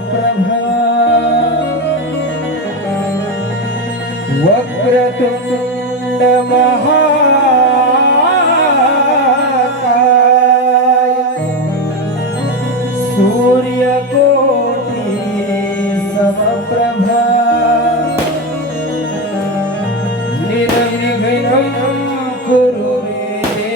समप्रभा वक्रतुंड महाकाय सूर्यकोटि समप्रभा निर्विघ्नं कुरु मे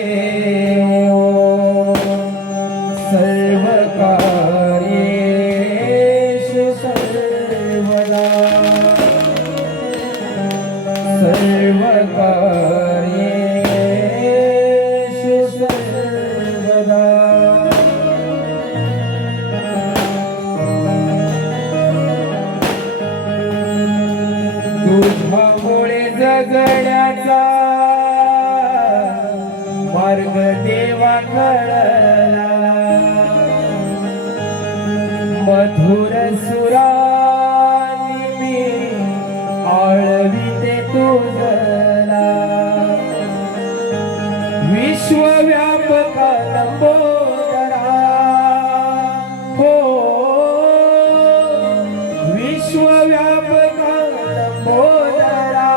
सर्वकार्येषु सर्वदा सर्वकार्येषु सर्वदा तुझ्यामुळे जगण्याचा मार्ग देवा कळला मधुर सुरानी मी आळविते तुझला विश्वव्यापक लंबोदरा हो विश्वव्यापक लंबोदरा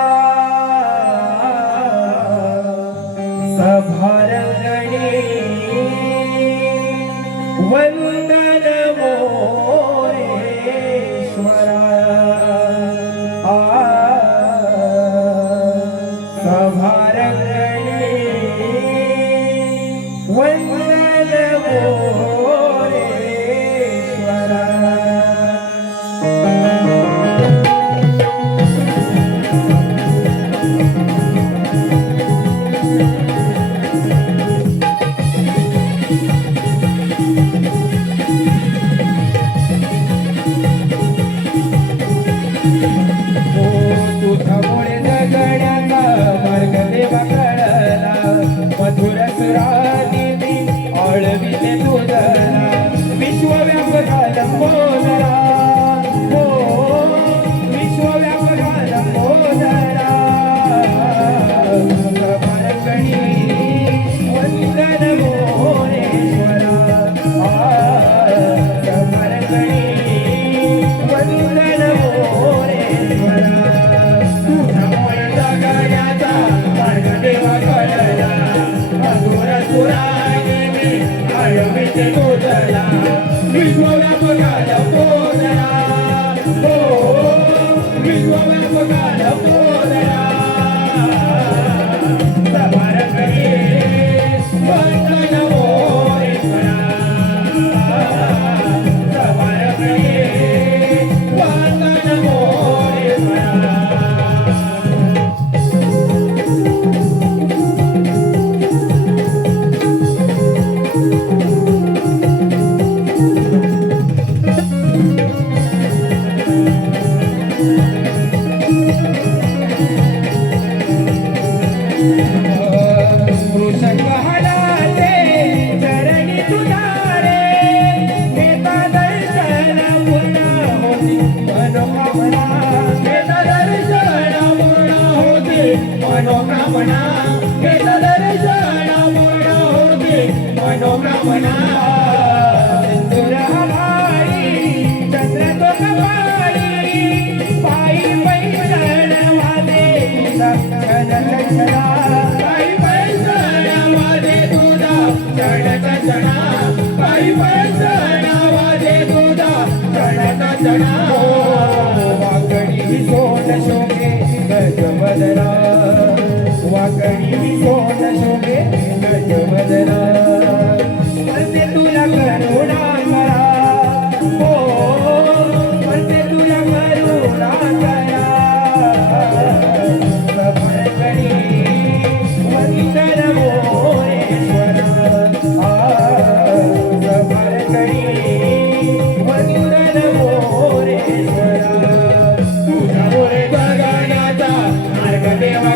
सभारंगणी वंदन मोरेश्वरा सभारंगणी वंदन मोरेश्वरा तुझ्यामुळे जगण्याचा मार्ग देवा कळला मधुर सुरानी मी आळविते तुझला विश्वव्यापक लंबोदरा हो विश्वव्यापक लंबोदरा सभारंगणी वंदन मोरेश्वरा सभारंगणी वंदन मोरेश्वरा तुझ्यामुळे जगण्याचा मार्ग देवा कळला मधुर सुरानी मी आळविते तुझला विश्वव्यापक लंबोदरा हो विश्वव्यापक लंबोदरा सभारंगणी वंदन मोरेश्वरा सभारंगणी वंदन मोरेश्वरा कृष्णहलाते चरणी तुझारे घेता दर्शन पूर्ण होती मनोकामना घेता दर्शन पूर्ण होती मनोकामना घेता दर्शन पूर्ण होती मनोकामना सिंदूर हवाई चंद्र तो कपाळी पायी पैठण वादे तुझा क्षण क्षणा पायी पैठण वादे तुझा क्षण क्षणा पायी पैठण वादे तुझा क्षण क्षणा वाकडी सोन शोभे गजवदना वाकडी सोन शोभे गजवदना म्हणते तुला करुणा करा हो म्हणते तुला करुणा करा सभारंगणी वंदन मोरेश्वरा सभारंगणी वंदन मोरेश्वरा तुझ्यामुळे जगण्याचा मार्ग देवा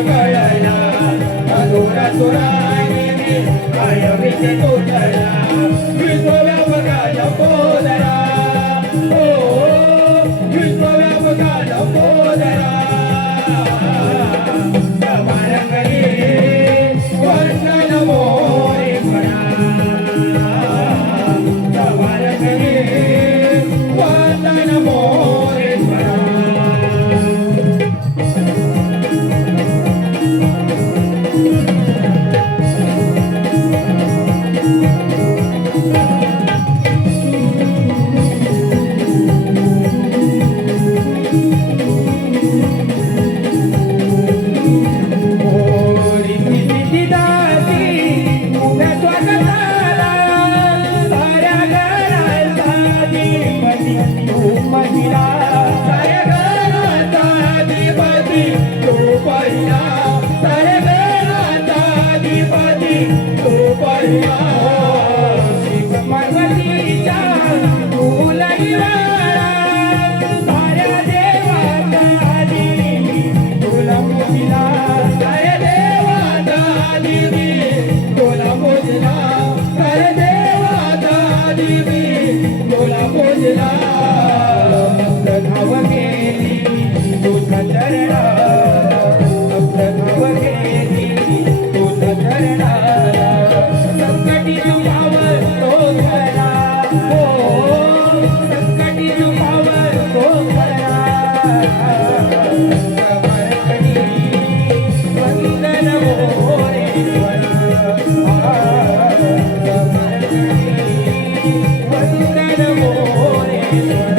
मोहिला साऱ्या घराचा अधिपती तो पहिला साऱ्या घराचा अधिपती तो पहिला पार्वतीच्या फुलही वाळा साऱ्या देवाचा आधी तुला मोहिला साऱ्या देवाचा आधी तुला मोजला साऱ्या देवाचा आधी तुला मोजला धाव गेली तुझा चरणा धाव गेली तुझा चरणा संकटी पावर तो खरा हो संकटी पावर तो खरा समर्पणी वंदन मोरेश्वर वंदन मोरेश्वर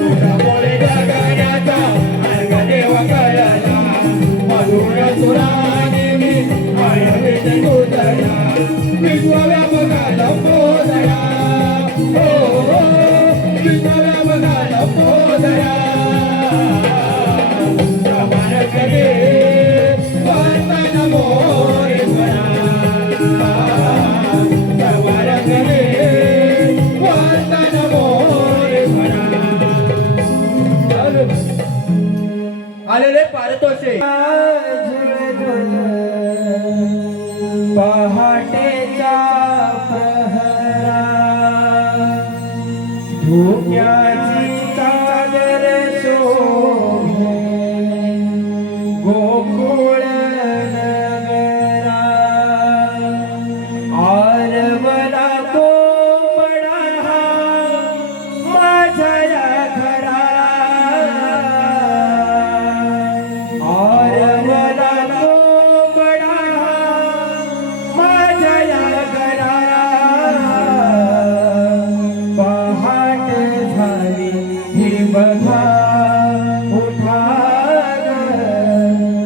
तुझ्यामुळे जगण्याचा मार्ग देव कळला मधुर सुराने मी आळवीत तुझ्या विश्वव्यापकाला पोदया हो विश्वव्यापकाला पोदया समर्थ दे वंदन मोरेश्वरा समर्थ दे वंदन मोरेश्वरा आलेले पारतोषे पहाटेचा प्रहरा धुक्याची चादर शोभे गोकुळ नगरा आरवला कोंबडा माझ्या घरा आरवला कोंबडा माझ्या घरा पहाट झाली ही बघा उठा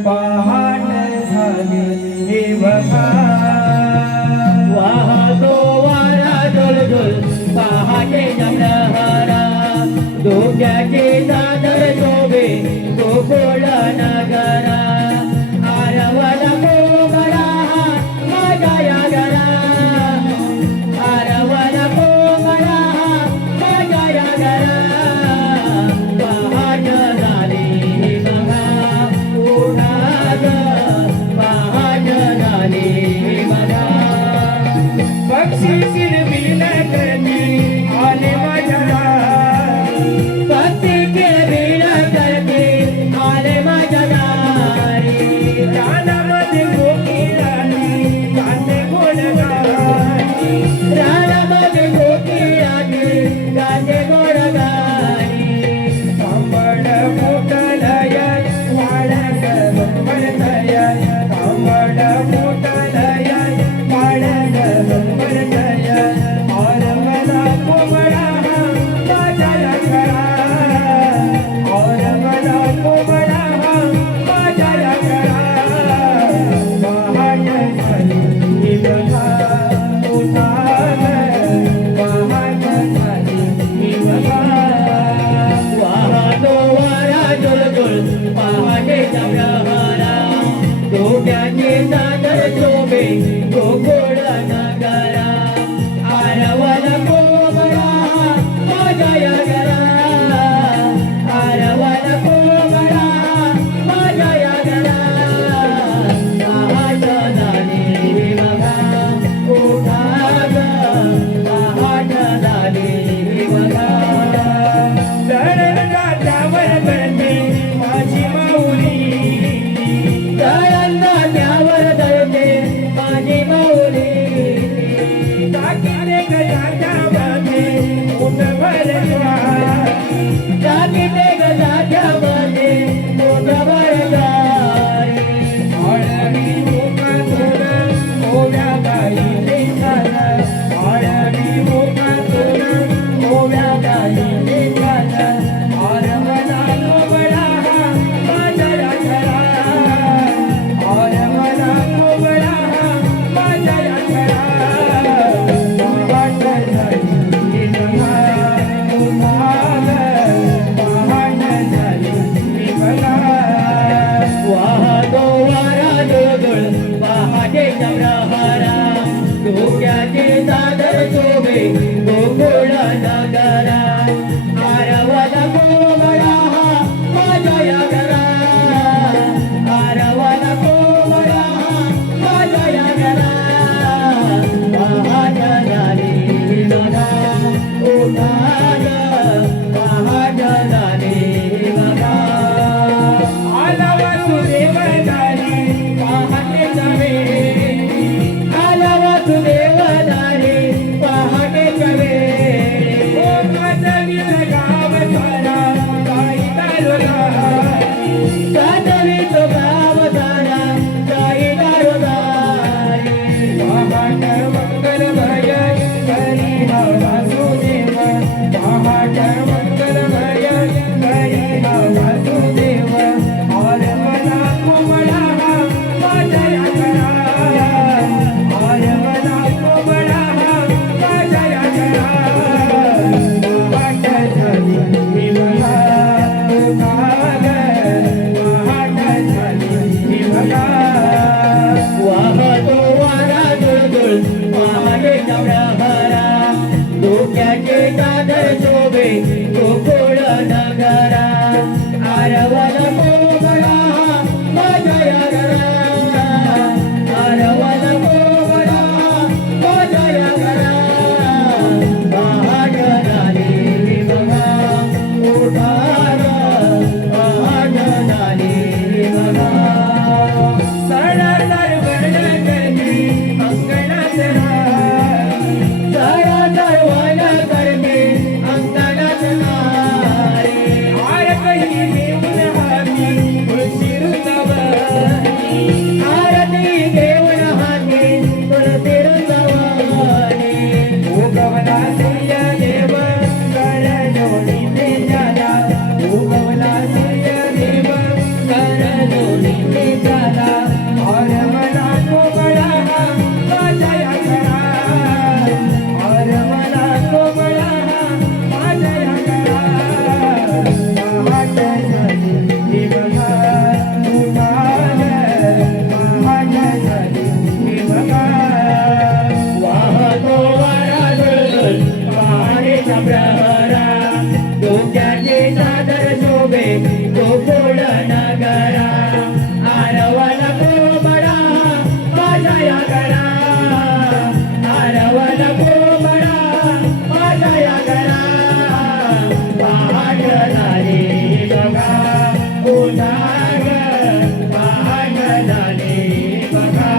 पहाट झाली ही बघा वाहतो वारा डोलडोल पहाटे चंद्रहारा डोक्याचे चादर शोभे गोकुळ नगरा आरवला कोंबडा माझ्या या घरा आरवला कोंबडा माझ्या या घरा पहाट झाली बघा उठा ग पहाट झाली बघा पक्षी किलबिल करती आले माझ्या भक्ती किलबिल करते आले माझ्या दारी रानामध्ये कोकिळानी गाते गोड गाणी रानामध्ये कोकिळाने गाते गोड गाणी तांबड फुटलय वाळत भरतय तांबड फुटलय वाळत भरतय आरवला कोंबडा माझ्या घरा आरवला कोंबडा माझ्या घरा पहाट झाली ही बघा उठा पहाट झाली ही बघा वाहतो वारा डोलडोल पहाटे चंद्रहारा डोक्याचे चादर शोभे गोकुळ नगरा आरवला कोंबडा माझ्या या घरा आरवला कोंबडा माझ्या या घरा पहाट झाली बघा उठा ग पहाट झाली बघा दळणाच्यावर करते माझी माऊली दळणा त्यावर दळते माझी माऊली टाकीले गजाच्यामध्ये ऊन भरला टाकीते गजाच्यामध्ये मोठभर गारी आळवी मुका तोडा ओव्या गाई लेखाला आळवी मुका तोडा ओव्या गाई लेखाला आरवला कोंबडा माझ्या घरा आरवला कोंबडा माझ्या घरा पहाट झाली ही बघा उठा ग झाले बघा उदाग महाग झाले बघा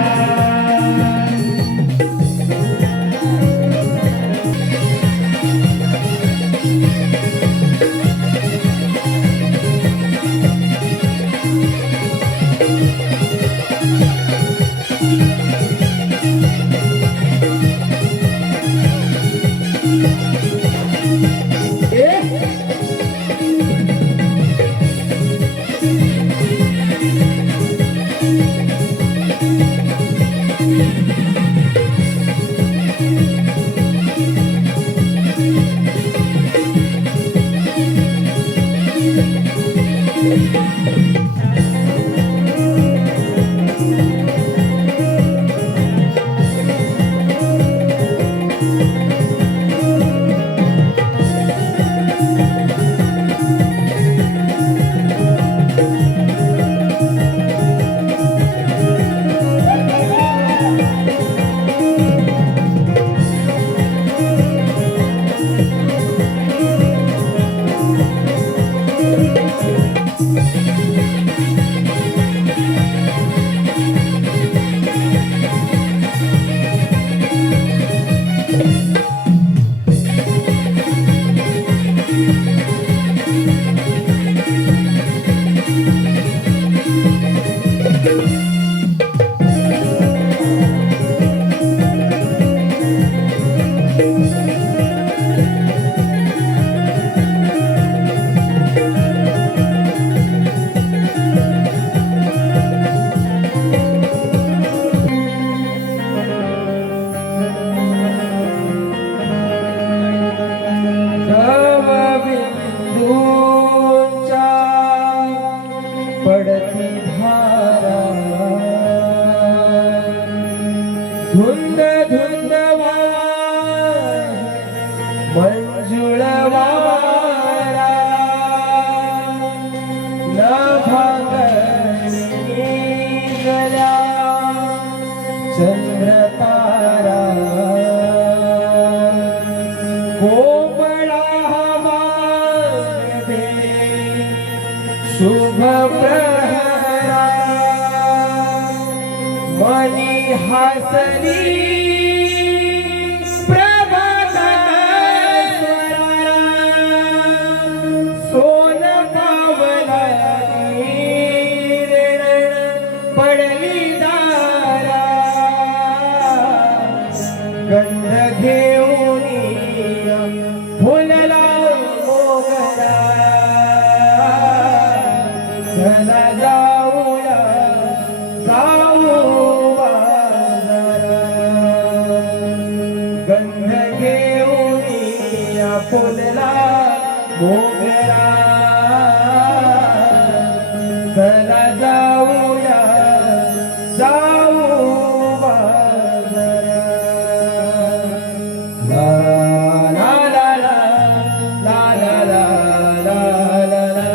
बिंदूच्या पडती धारा धुंद धुंद मंजुळ वारा नभागणी गल्या चंद्र तारा शुभ प्रहरा मनी हसली प्रभात सोन पावला पडली दारा गंध घेऊन फुलला मोगरा चला जाऊया जाऊ बाजारात गंध घेऊन या फुलला मोगरा चला जाऊया जाऊ बाजारात ला ला ला ला ला ला ला ला ला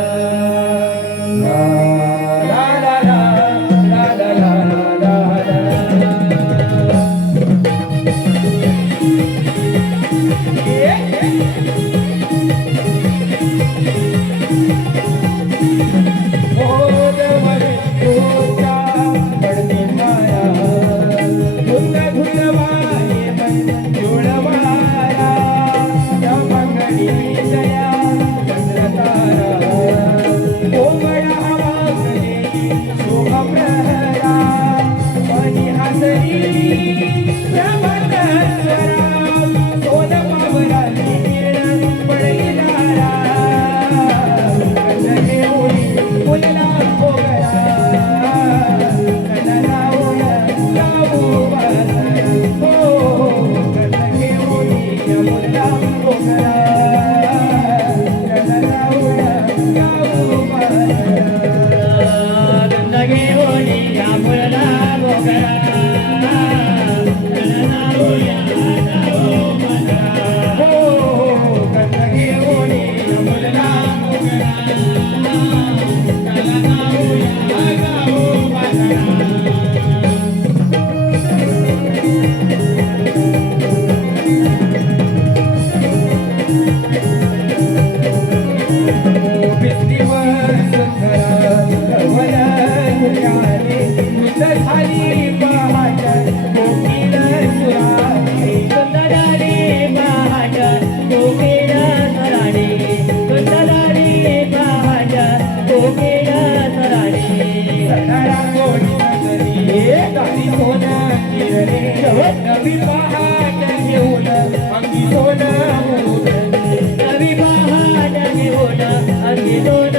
पहाट घेऊन अगदी दोन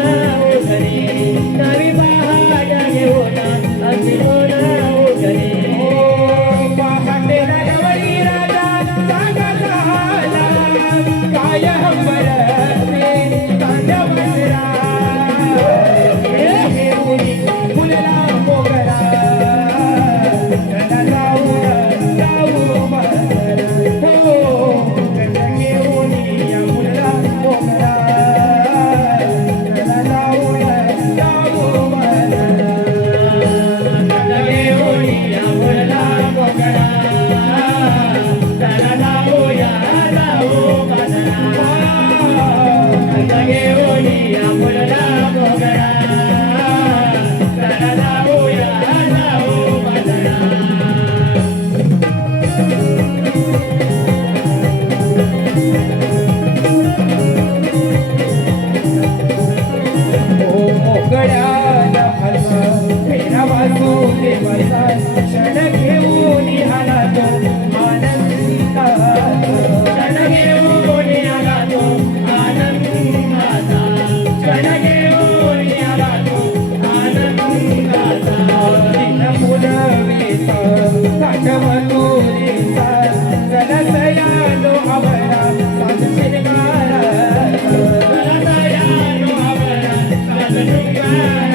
उठणे नवी पहाट घेऊन अगदी दोन उठणे पहाटे नगरी राजा जागा झाला काय हंबर तांडव बसला फुलला मोगरा त्याला जाऊ मला हो त्याला घेऊन या फुलला मोगरा त्याला जाऊ मला घेऊन या फुलला मोगरा त्याला जाऊया जाऊ बाजारा घेऊन या फुलला मोगरा त्याला जाऊया जाऊ बाजारा मोकळ्याला हलवा फेरा वाजून देवाचा क्षण घेऊन हालात आनंदिता क्षण घेऊन आला तो आनंदाचा क्षण घेऊन आला तो आनंदाचा दिन फुलवीत साठवतुरीचा जलसयालो आवरा सात दयाळू आवरा सात शृंगाराचा दयाळू आवरा सात शृंगाराचा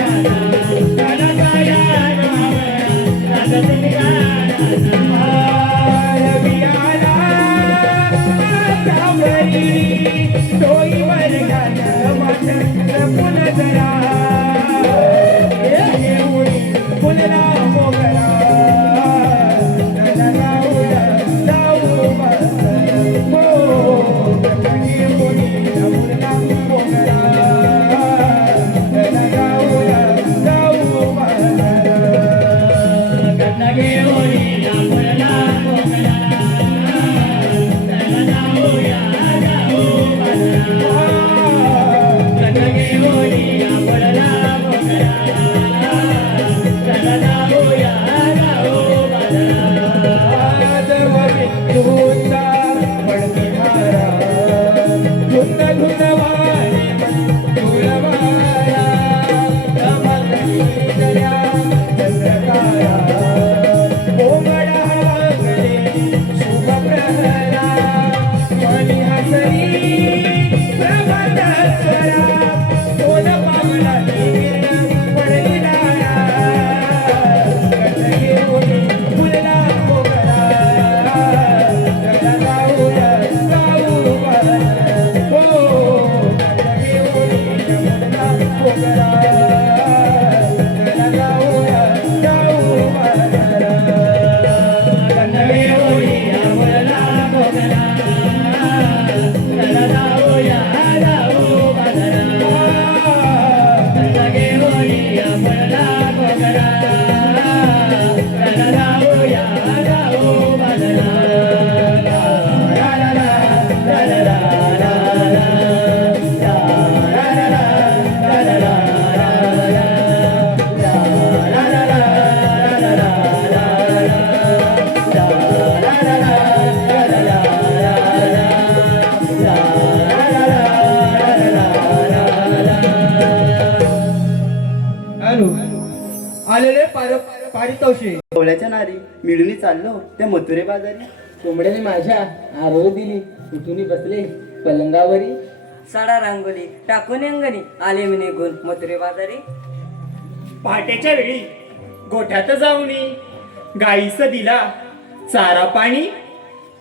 डोईवर गाणं माझं फुल जरा फुलला मोगरा त्याला जाऊ हो फुलला मोगरा त्याला जाऊ गंध घेऊन या फुलला मोगरा त्याला जाऊया जाऊ बाजारा गंध घेऊन या फुलला मोगरा त्याला जाऊया जाऊ बाजारा धुंदा पडती धारा धुंद धुंदवारी धुळवारा दमकती दर्या चंद्रतारा कोमळा वागले शुभ प्रहरा मनी हसरी प्रभात स्वरा सोन पावलाची किरण पडली डाळा गंध घेऊन फुलला मोगरा त्याला जाऊ मला हो गंध घेऊन फुलला मोगरा त्याला जाऊ मला गंध घेऊन या फुलला मोगरा त्याला जाऊया जाऊ बाजारा गंध घेऊन या फुलला मोगरा त्याला जाऊया जाऊ बाजारा ला ला ला ला ला ला ला ला ला ला आलेले पारितोषिक कवल्याच्या नारी मिळून चाललो त्या मथुरे बाजारी कोंबड्याने माझ्या आरोळी दिली उठून बसले पलंगावरी सडा रांगोली टाकून अंगणी आले मी निघून मथुरे बाजारी पहाटेच्या वेळी गोठ्यात जाऊनी गाईस दिला चारा पाणी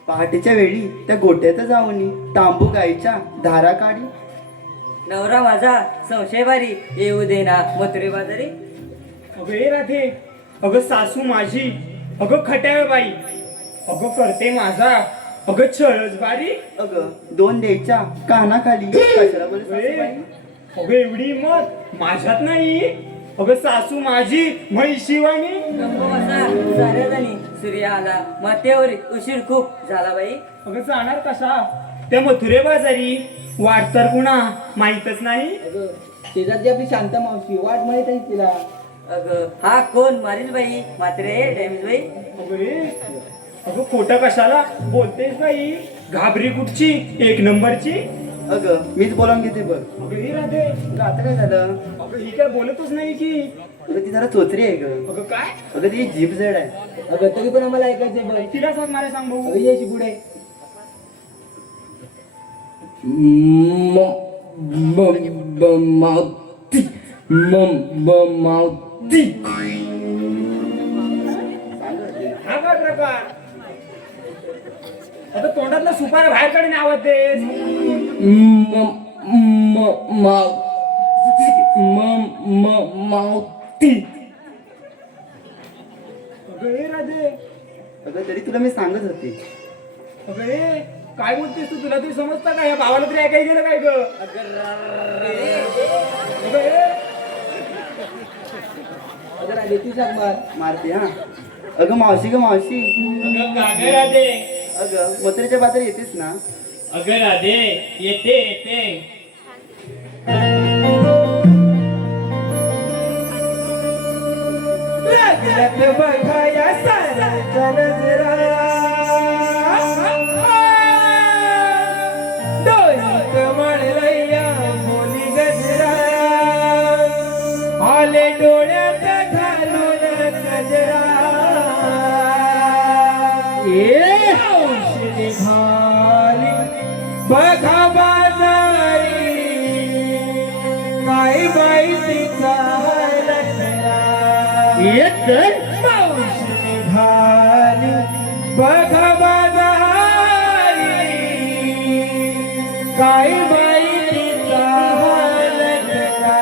पहाटेच्या वेळी त्या गोट्यात जाऊन तांबू गाईच्या धारा काढी नवरा माझा संशय बारी येऊ देना मथुरे बाजारी अगे राधे अगं सासू माझी अगं खट्याळ बाई अगं करते माझा अगं छळच बारी अगं दोन द्यायच्या कानाखाली कशाला बोल अगं एवढी मत माझ्यात नाही अगं सासू माझी म्हैशिवानी गप्प बसा साऱ्या जणी सूर्य आला माथ्यावर उशीर खूप झाला बाई अगं जाणार कसा त्या मथुरे बाजारी वाट तर कुणा माहीतच नाही अगं शेजारची आपली शांता मावशी वाट माहित आहे तिला अगं हा कोण मारील बाई मात्र डॅमेज बाई अगं रे अगं खोटं कशाला बोलतेस बाई घाबरी कुठची एक नंबरची अगं मीच बोलावून घेते बघ. अगं ही राधे, अगं आता काय झालं? अगं ही काय बोलतच नाही की. अगं ती जरा चोचरी आहे ग. अगं काय? अगं ती जीभ जड आहे. अगं तरी पण आम्हाला ऐकायचंय बघ. तिला सांग मला सांग भाऊ. अगं यायची पुढे मावती. हा काय प्रकार? आता तोंडातला सुपार बाहेर काढून आवाज देस. मावती. अगं हे राधे, अगं तरी तुला मी सांगत होते. अगं हे काय बोलतेस तू? तुला तरी समजतं का? या भावाला तरी ऐकाय गेलं काय ग? अगं हे अगं राधे ती सांग मार. मारते हा. अगं मावशी ग मावशी. अगं कागं राधे, अगं मथुरेच्या बाजार येतेस ना? अगं राधे येते येते. लागलं बघा या साऱ्याच्या नजरा, डोळ्यात मळलया बोली गजरा, आले डोळ्यात घालून गजरा, औषधी घाली बघा बाजारी, काय बाई तिचा मावशी घाली बघा बाजारी, काय बाई तिचा लटका.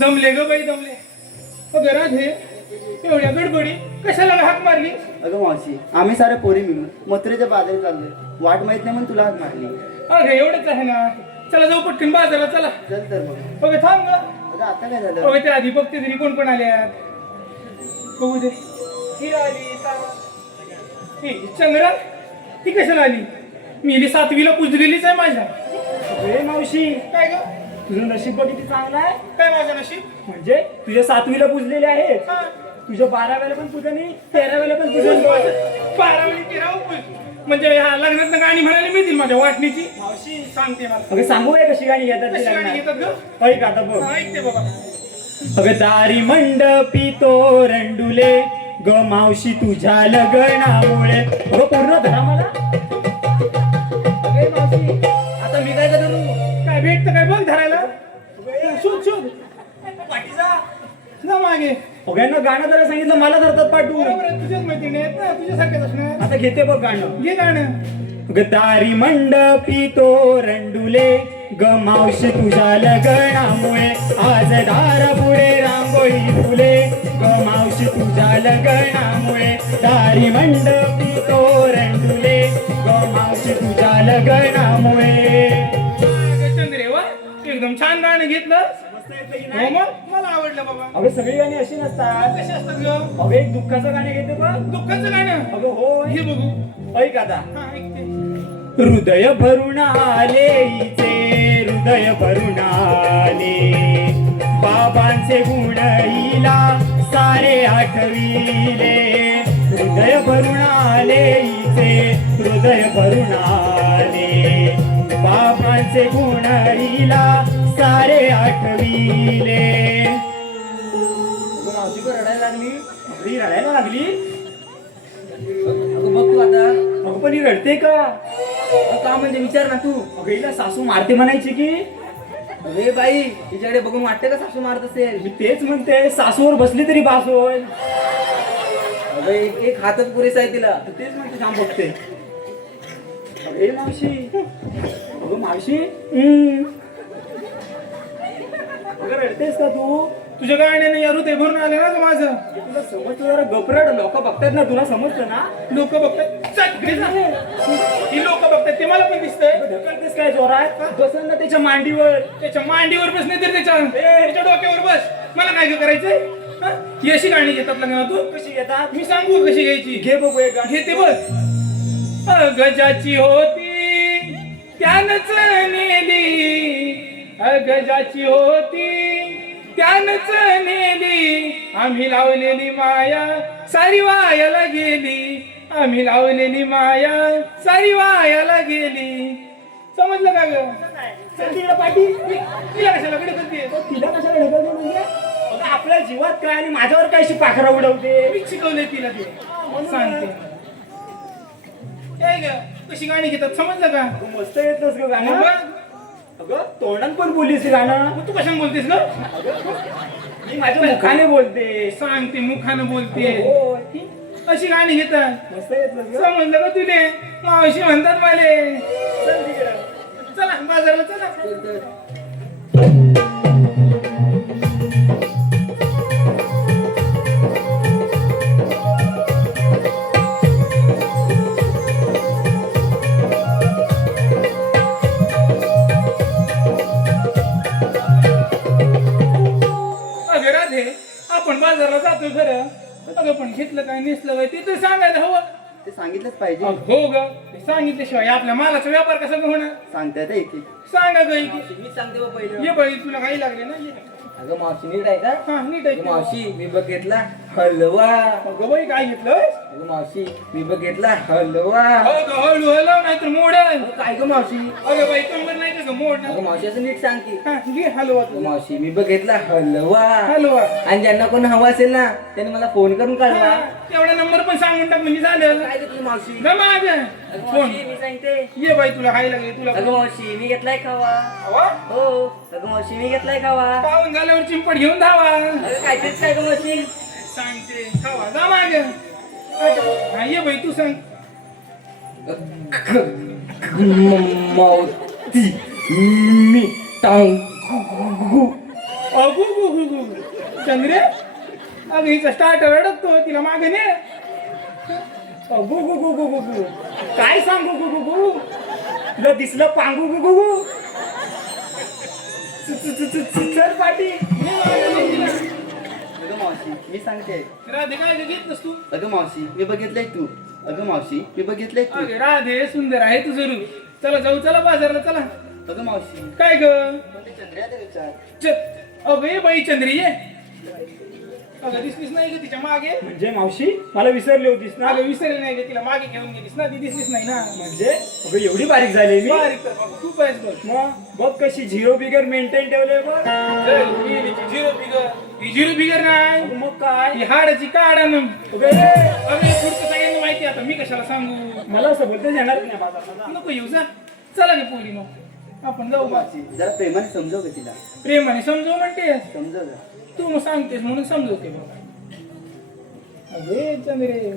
दमले ग बाई दमले. अगं राधे, एवढ्या गडबडी कशाला हाक मारली? अगं मावशी आम्ही सारे पोरी मिळून मथुरेच्या बाजारात चाललोय. वाट माहित नाही म्हणून तुला हाक मारली. अगं एवढंच आहे ना. चला जाऊ पटकन बाजारात चला. चल तर मग. अगं थांब ग. अगं आता काय झालं? अगं त्या आधी बघते तरी कोण कोण आल्यात. बघू दे. ही आली ही चंद्रा, ती कशाला आली? मी हिली 7वीला पुजलेलीच आहे माझ्या. अरे मावशी काय ग, तुझं नशीब बघ किती चांगलं आहे. काय माझं नशीब? म्हणजे तुझ्या 7वीला पुजलेले आहे, तुझ्या 12व्याला पण पूजनी, 13व्याला पण पूजन. 12वी 13वी पूज. म्हणजे ह्या लग्नात गाणी म्हणायला मिळतील माझ्या वाटणीची मावशी सांगते मला अगं सांगू आहे कशी गाणी घेतात कशी ती गाणी लग्नात? घेतात ग ऐक आता बघ. हा, ऐकते बाबा अगं दारी मंडपी तो रंडुले ग मावशी तुझ्या लग्नामुळे. अगं पूर्ण धरा मला. अगे मावशी आता मी काय करू? काय भेटतं काय बघ धरायला शोध शोध पाठीचा जा मागे अगं गाणं जरा सांगितलं मला धरतात पाठवून. बरोबर आहे, तुझ्याच मैत्रिणी आहेत ना तुझ्यासारखेच असणार आता घेते बघ गाणं. घे गाणं गदारी मंडपी तो रंडुले ग मावशी तुझ्या लग्नामुळे आज दारा पुढे रांगोळी फुले ग मावशी तुझ्या लग्नामुळे. दारी मंडपी तो रंडुले ग मावशी तुझ्या लग्नामुळे. चंद्रे वा एकदम छान गाणं घेतलं हो मग मला आवडलं बाबा अगं सगळी गाणी अशी नसतात. कसे असतात ग अगं एक दुःखाचं गाणं घेते बघ. दुःखाचं गाणं अगं हो हे बघू ऐक आता. हा ऐकते हृदय भरून आले हिचे हृदय भरून आले बाबांचे गुण हिला सारे आठविले. हृदय भरून आले हिचे हृदय भरून आले बाबांचे गुण हिला सारे आठविले. अगं मावशी का रडायला लागली? ही रडायला लागली. अगं बघ तू आता. अगं पण ही रडते का? अगं का म्हणजे विचार ना तू. अगं हिला सासू मारते म्हणायची की. अरे बाई तिच्याकडे बघून वाटते का सासू मारत असेल? मी तेच म्हणते सासूवर बसली तरी बास होय. अगं एक हातच पुरेसा आहे तिला. तर तेच म्हणते थांब बघते. अरे मावशी अगं मावशी अगं रडतेस का तू? तुझ्या गाण्याने या हृदय भरून आले ना ग माझं तुला समजतं जरा गपरड लोक बघतात ना तुला समजतं ना. लोक बघतात चल, घे जा. ही लोक बघतात ते मला पण दिसतंय ढकलतेस काय जोरात? बसन ना त्याच्या मांडीवर. त्याच्या मांडीवर बस नाही तर त्याच्या डोक्यावर बस मला काय ग करायचंय हा? ही अशी गाणी घेतात लग्नातून कशी घेतात? मी सांगू कशी घ्यायची घे बघू एक गाणं. घेते बघ गजाची होती त्यानच नेली गजाची होती त्यानच नेली आम्ही लावलेली माया सारी वायाला गेली आम्ही लावलेली माया सारी वायाला गेली समजलं का ग चल तिकडे पाठी. तिला कशाला कडे करते तिला कशाला ढकलते म्हणजे? अगं आपल्या जीवात काय आणि माझ्यावर काय अशी पाखरा उडवते. मी शिकवलंय तिला ते सांगते काय ग कशी गाणी घेतात समजलं का अगं मस्त येतच ग गाणं. मग अगं तोंडात पण बोललीस हे गाणं. मग तू कशाने बोलतेस ग मी माझ्या मुखाने बोलते. सांगते मुखानं बोलते हो. अशी गाणी घेतात मस्त येतच ग. समजलं का तुले मावशी म्हणतात मले चल तिकडं. चला बाजारला चला चल तर. अगं राधे आपण बाजारला जातो खरं अगं पण घेतलं काय नेसलं काय ते तर सांगायला हवं ते सांगितलंच पाहिजे. हो ग सांगितल्याशिवाय आपल्या मालाचा व्यापार कसा ग होणार सांगतात एक एक. सांगा ग मी सांगते बा पहिलं. ये बाई तुला काही लागले ना ये. अगं मावशी नीट आहे का? हा नीट आहे अगं मावशी मी बघ घेतला हलवा. अगं बाई काय घेतलं अगं मावशी मी बघ घेतला हलवा. हळू हलव नाही तर मोडल अगं काय ग मावशी? अगं बाई कंबर नाही का ग मोड अगं मावशी असं नीट सांग की. घे हलवा अगं मावशी मी बघ घेतला हलवा. हलवा आणि ज्यांना कोण हवा असेल ना त्यांनी मला फोन करून कळवा. तेवढा नंबर पण सांगून टाक म्हणजे झालं काय घेतली मावशी? ग माझ अगं फोन मावशी मी सांगते ये बाई तुला काय लागले तुला अगं मावशी मी घेतलाय खावा हवा हो अगं मावशी मी घेतलाय खावा पाहून झाल्यावर चिंपट घेऊन धावा अगं काय तेच काय गं मावशी सांगते खावा जा माग हा ये बाई तू सांग मावती मी टांग अगू गु गु गु चंद्रे अगं हिचा स्टार्टर अडकतो तिला मागे ने गु गु गु गु गु गु. काय सांगू गु गु गु? तुला दिसलं पांगू गु गु गु? चल पाठी. अगं मावशी मी सांगते. राधे काय ग घेतलंस तू अगं मावशी मी बघितलंय तू. अगं मावशी मी बघितलंय तू. अगे राधे सुंदर आहे तू जरूर चला जाऊ चला बाजारला चला अगं मावशी काय ग पण ते चंद्र्याचा विचार. अगं ये बाई चंद्री ये अगं दिसलीस नाही का तिच्या मागे? म्हणजे मावशी मला विसरली होतीस ना? अगं विसरली नाही का तिला मागे घेऊन गेलीस ना, ती दिसलीस नाही ना. म्हणजे अगं एवढी बारीक झाली मी. बारीक तर बाबा, खूप आहेस बघ. मग बघ कशी झिरो बिगर मेंटेन ठेवले बघ. झिरो फिगर, ही झिरो फिगर नाही, मग काय ही हाडाची काढा ना. अबे, अरे पुढचं सगळ्यांना माहिती आहे, आता मी कशाला सांगू. मला असं बोलते येणार नाही माझा. नको येऊ जा, चला गे पोरी मग आपण जाऊ बा. जरा प्रेमाने समजव का तिला, प्रेमाने समजव म्हणते, समजव जरा. तू मग सांगतेस म्हणून समजवते बाबा. अरे चंद्रे,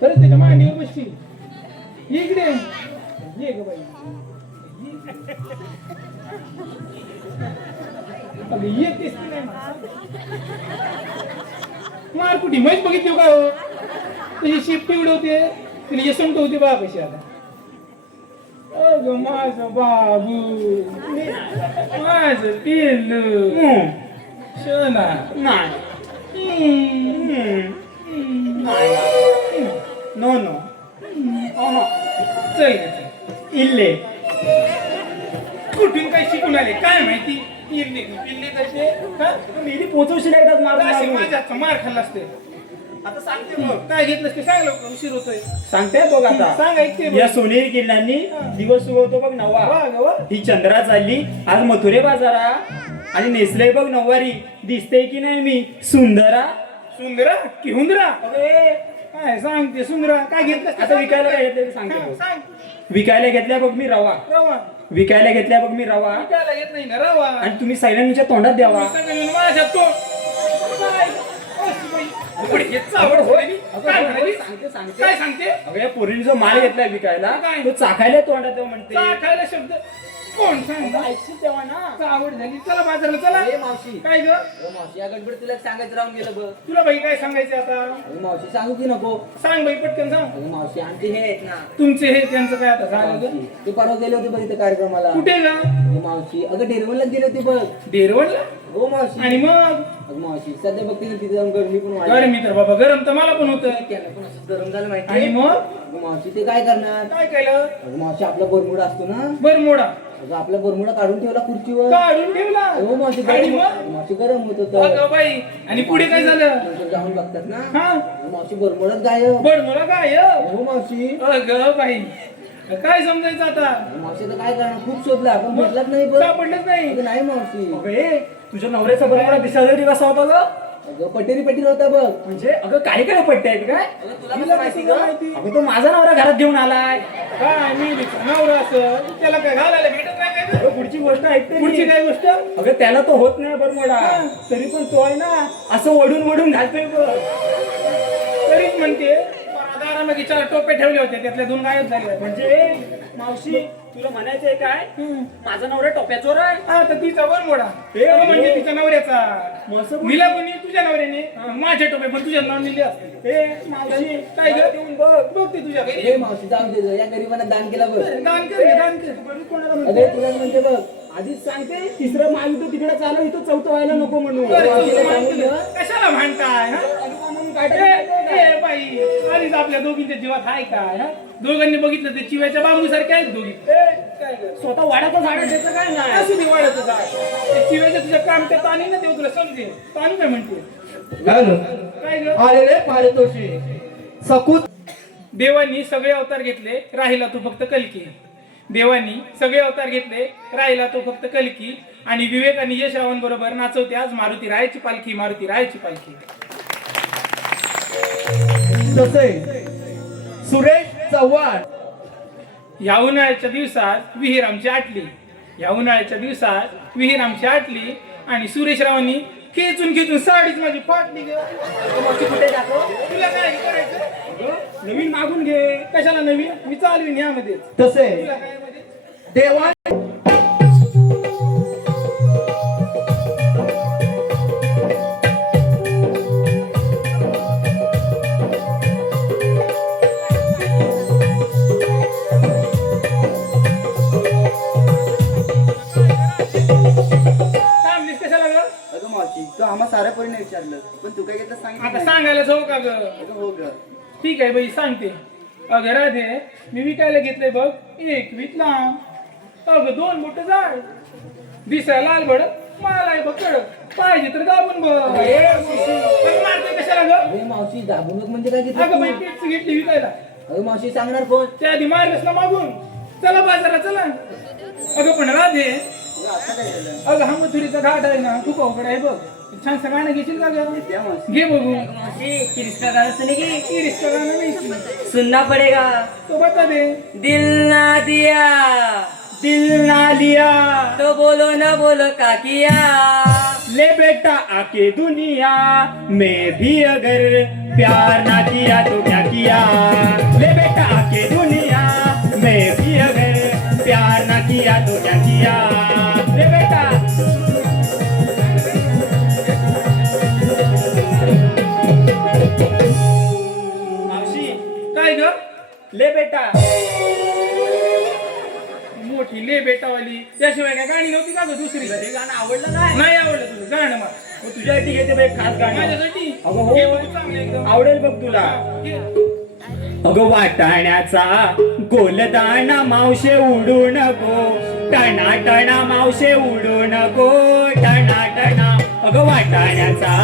परत त्याच्या मांडीवर बसची, ये इकडे ये ग बाई. अगं येतेस की नाही मार कुठे मैच बघितली का हो? त्याची शिफ्ट उडवते, तिला यशवंत होते बा पैसे आता. अगं माझं बाबू, माझं पिल्लू, शोना. नाही नो नो चल ग, चल. इल्ले कुठून काय शिकून आले काय माहिती. पिल्ले पिल्ले कसे हा? मेली पोचवशील एकदाच असे मारून. माझ्या हातचा मार खाल्ला असते. आता सांगते मग काय घेतलंस ते सांग लवकर, उशीर होतोय. सांगते बघ आता. सांग ऐकते बघ. या सोनेरी किल्ल्यांनी दिवस उगवतो बघ नवा. वा ग वा. ही चंद्रा चालली आज मथुरे बाजारा आणि नेसले बघ नऊवारी. दिसते की नाही मी सुंदरा? सुंदरा की हुंदरा? अरे काय सांगते सुंदरा काय घेतलं आता विकायला काय घेतलं ते सांगते बघ. सांग. विकायला घेतल्या बघ मी रवा. रवा विकायला घेतल्या बघ मी रवा. विकायला घेत नाही ना रवा. आणि तुम्ही सैलानीच्या तोंडात द्यावा. सगळं येऊन माझ्या तो काय? अशी बाई. उघड घेत चावड झाली. काय म्हणाली? सांगते काय सांगते? अगं या पोरीने जो माल घेतलाय विकायला काय? तो चाखायला तोंडात देऊ म्हणते. खायला शब्द कोण सांग ऐकशील तेव्हा ना. चावड झाली. चला बाजारला चला. ए मावशी, काय ग अगं मावशी, या गडबड तुला सांगायचं राहून गेलं बघ. तुला बाई काय सांगायचं आता? अगं मावशी सांगू की नको? सांग बाई पटकन सांग. अगं मावशी, आमचे हे आहेत ना तुमचे हे त्यांचं काय आता झालं ग? मावशी, ते परवा गेले होते बघ इथे कार्यक्रमाला. कुठे ग? अगं मावशी, अगं डेरवणला गेले होते बघ. डेरवणला? हो मावशी. आणि मग अगं मावशी, सध्या बघते की तिथे जाऊन गरमी पण वाढली. गरमी तर बाबा गरम तर मला पण होतं. त्यांना पण असं गरम झालं माहिती. आणि मग अगं मावशी, ते काय करणार? काय केलं? अगं मावशी, आपला बरमुडा असतो ना, बर मोडा अगं आपला बरमुडा काढून ठेवला खुर्चीवर. काढून ठेवला. हो मावशी, आणि गरम मग मावशी गरम होत होतं. अगं बाई आणि पुढे काय झालं? नंतर जाऊन बघतात ना, हा अगं मावशी बरमुडाच गायब. बर मोडा काय? हो मावशी. अगं बाई काय समजायचं आता? मावशी तर काय करणार, खूप शोधला पण भेटलाच नाही बघ. सापडलंच नाही. अगं नाही मावशी. अगं ए, तुझ्या नवऱ्याचा बरोबर दिसायला तरी कसा होता ग? अगं पटेरी पटेरी होता बघ. म्हणजे अगं काय काय पट्टे आहेत काय? अगं तुला कसं माहिती ग? माहिती अगं तो माझा नवरा घरात घेऊन आलाय. काय मी नवरा असं त्याला काय घालायला भेटत नाही काय ग? अगं पुढची गोष्ट ऐकते पुढची मी. काय गोष्ट? अगं त्याला तो होत नाही बरमोडा, तरी पण तो आहे ना असं वडून वडून घालतोय बघ. तरीच म्हणते दारामागे 4 टोपे ठेवले होते त्यातल्या 2 गायब झाले. म्हणजे मावशी तुला म्हणायचंय काय माझा नवरा टोप्याचोर आहे? हा तर तिचा बर मोडा ए, म्हणजे तिच्या नवऱ्याचा. मग असं बोल. मिला कोणी तुझ्या नवऱ्याने माझे टोपे पण तुझ्या नाव लिहिले असते. ए मावशी काय मला ग? देऊन बघ. बघ ते तुझ्या घरी. हे मावशी जाऊन दे, या गरीबांना दान केला बघ. दान कर रे, दान कर. कोणाला अगं म्हणते? तुला म्हणते बघ. आधीच सांगते तिसरं महायुद्ध तिकडे चालू इथं चौथं व्हायला नको म्हणून. बरं, मावशीला तू सांगून म्हणते, दे. कशाला भांडताय हा? म्हणून काय ए, टाकायचं? ए, बाई आधीच आपल्या दोघींच्या जीवात आहे काय हा? दोघांनी बघितलं ते चिव्याच्या बांबू सारखे आहेत दोघी. काय ग? स्वतः वाड्याचं झाड त्याचं काय नाही. असू दे वाढत जा. ते चिव्याच्या तुझ्या कामच्या ताणी ना तेव्हा तुला समजेल. ताणी काय म्हणते? काय ग? आलेले पारितोषी सकुत देवांनी सगळे अवतार घेतले, राहिला तो फक्त कल्की. देवांनी सगळे अवतार घेतले, राहिला तो फक्त कल्की. आणि विवेक आणि यश रावण बरोबर नाचवते आज मारुती रायाची पालखी, मारुती रायाची पालखी. तसे सुरेश चव्हाण या उन्हाळ्याच्या दिवसात विहीर आमची आटली. या उन्हाळ्याच्या दिवसात विहीर आमची आटली आणि सुरेश रावांनी खेचून खेचून साडीच माझी फाटली ग. कुठे दाखव? तुला काय करायचं? अगं, नवीन मागून घे. कशाला नवीन? मी चालवीन यामध्ये. तसे तुला काय मध्ये? देवा थांबलीस कशाला ग? अगं मावशी तू आम्हा साऱ्या पोरीने विचारलं पण तू काय घेतलं सांगितलं आता नाही. सांगायला जाऊ का ग? अगं हो ग. ठीक आहे बाई सांगते. अगं राधे मी विकायला घेतलंय बघ 1 वीतला. अगं 2 बोट जाड दिसायला लाल भडक मला आहे बघ कळत पाहिजे तर दाबून बघ पण मारते कशाला ग अरे मावशी दाबूनच म्हणजे काय घेतलं अगं तू? बाई पेटच घेतली विकायला अरे मावशी सांगणार कोण त्या आधी मारलंस ना मागून चला बाजारात चला अगं पण राधे अगं हा मथुरीचा घाट आहे ना खूप अवघड आहे बघ छान गाणं घेशील का ग त्या मावशी घे बघू मावशी किरिस्का गाना सुनेगी की रिश्ता गाणं नाही सुनना पड़ेगा तो बता दे दिल ना दिया दिल ना लिया तो बोलो ना बोलो का किया ले बेटा आके दुनिया में भी अगर प्यार ना किया तो क्या किया ले बेटा आके दुनिया में भी अगर प्यार ना किया तो क्या किया ले बेटा मावशी काय ग ले बेटा मोठी ले बेटावाली त्याशिवाय काय गाणी नव्हती का ग दुसरी हे गाणं आवडलं नाही नाही आवडलं तुझं गाणं मला मग तुझ्यासाठी घेते बघ खास गाणं माझ्यासाठी अगं हो. घे बघू चांगलं एकदम आवडेल बघ तुला हा, घे. अगं वाटाण्याचा गोलदाना मावशे उडू नको टणा टणा मावशे उडू नको टणा टणा अगं वाटाण्याचा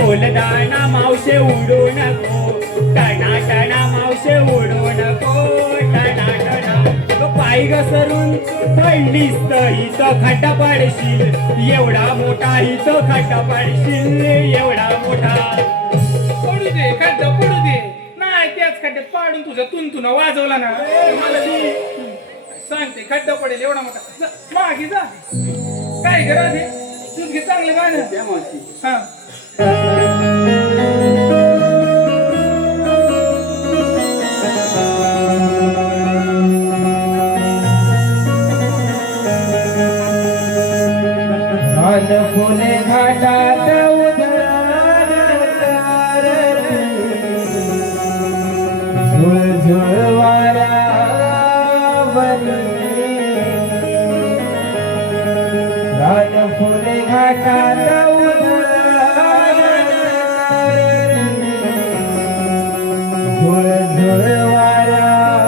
गोलदाना मावशे उडू नको टणा टणा मावशे उडू नको टणा टणा अगं पाय घसरून पडलीस तर इथं खड्डा पडशील एवढा मोठा इथं खड्डा पडशील एवढा मोठा पडू दे खड्डा पडू दे नाही त्याच खड्ड्यात पाडून तुझा तुन वाजवला ना मला सांगते खड्डा पडेल एवढा मोठा जा, मागे जा काय करा ते तूच घे चांगलं गाणं त्या मावशी हा फुले घाटात झुळ झुळ वाऱ्यावरी रान फुले घाटात झुळ झुळ वाऱ्यावरी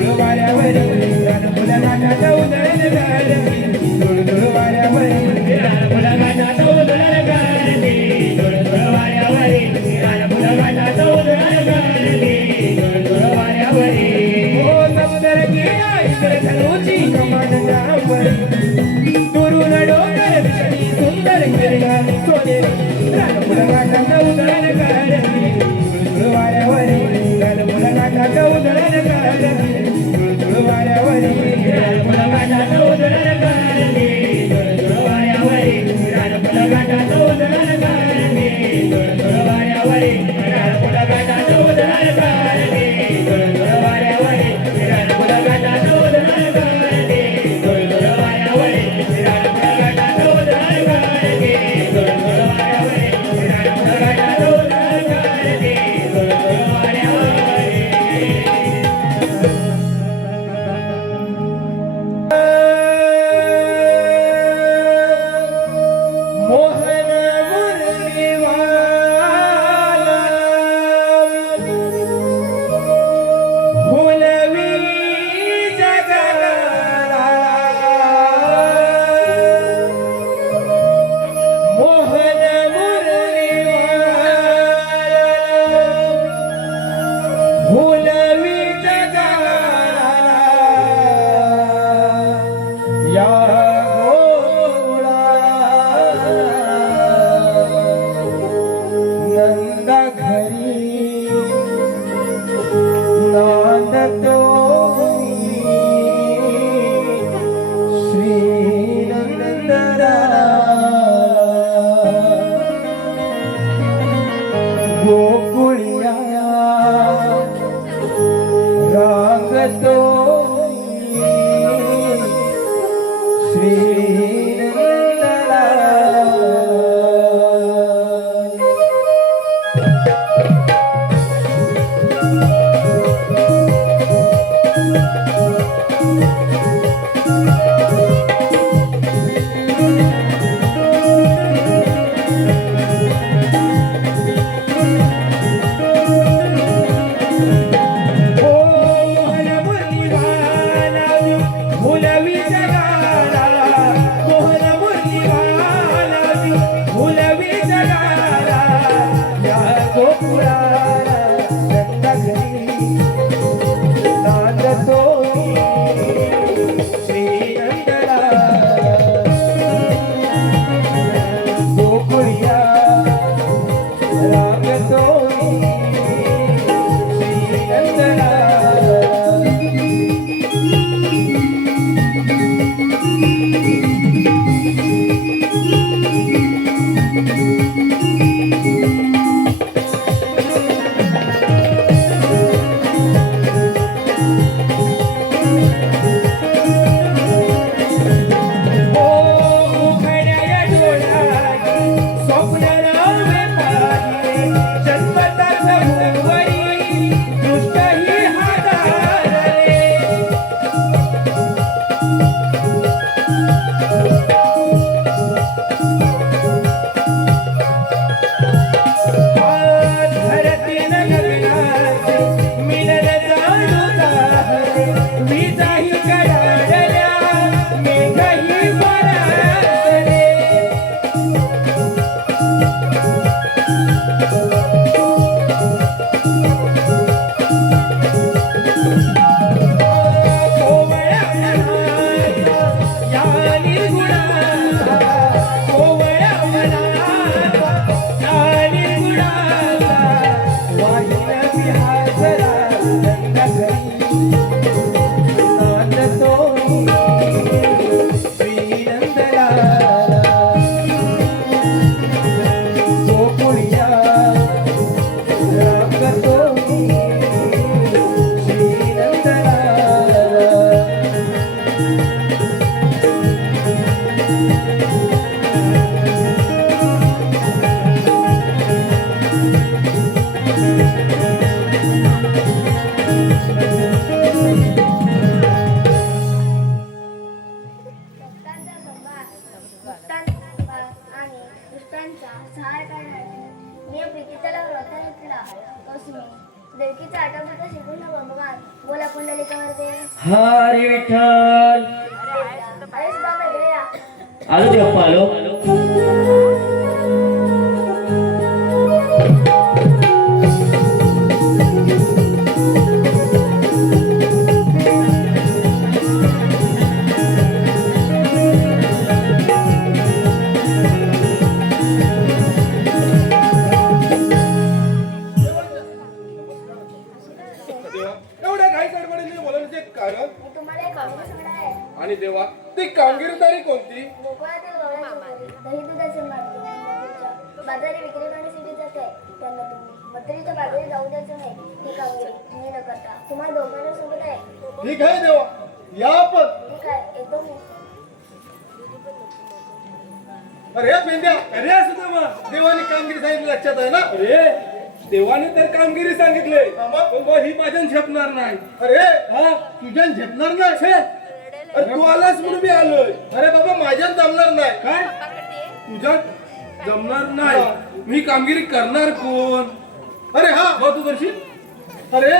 धुळ वाऱ्यावरी रानफुला घाटात उधळण गारती धुळ वाऱ्यावरी रानफुला घाटात उधळण गारती धुळ वाऱ्यावरी रानफुला घाटात उधळण गारती धुळ वाऱ्यावरी हो समुद्र गेला इकडे धनुची कमान गावरी दुरून डोंगर दिसती सुंदर गिरगाली सोनेरी रानफुला घाटात उधळण गारती धुळ वाऱ्यावरी रानफुला घाटात उधळण गारती धुळ वाऱ्यावरी रानफुला घाटात उधळण गारती धुळ वाऱ्यावरी रानफुला घाटात उधळण गारती धुळ वाऱ्यावरी रानफुला घाटात उधळण गारती धुळ वाऱ्यावरी रानफुला घाटात उधळण गारती धुळ वाऱ्यावरी रानफुला घाटात उधळण गारती धुळ वाऱ्यावरी रानफुला घाटात उधळण गारती धुळ वाऱ्यावरी मोहन मुरलीवाला फुलवी जगाला मोहन मुरलीवाला फुलवी जगाला या नंदा घरी नांदतो श्री नंदरा गोकुळिया रांगतो श्री नंदरा आटापिटा शिकून नका बघा बोला पुंडलिकावर दे हरी विठ्ठल अरे सुद्धा इकडे या आलो देव आलो एवढ्या घाई गडबडीने बोलवण्याचे कारण मी तुम्हाला एक कामं सांगणार आहे आणि देवा ती कामगिरीदारी कोणती गोकुळातील गवळ्याचे दही दुधाचे मार्ग बाजारी विक्री करण्यासाठी जात आहे त्यांना तुम्ही मत्रीच्या बाजारी जाऊ द्यायचं नाही ही कामगिरी तुम्ही न करता तुम्हाला दोघांना सोबत आहे ठीक आहे देवा या आपण ठीक आहे येतो मी अरे पेंद्या अरे असं देवा देवाने कामगिरी सांगितली लक्षात आहे ना अरे देवाने तर कामगिरी सांगितले पण बा ही माझ्या झेपणार नाही अरे हा तुझ्या झेपणार नाही अरे तू आलास म्हणून मी आलोय अरे बाबा माझ्यात जमणार नाही काय तुझ्यात जमणार नाही मी कामगिरी करणार कोण अरे हा हो तू करशील अरे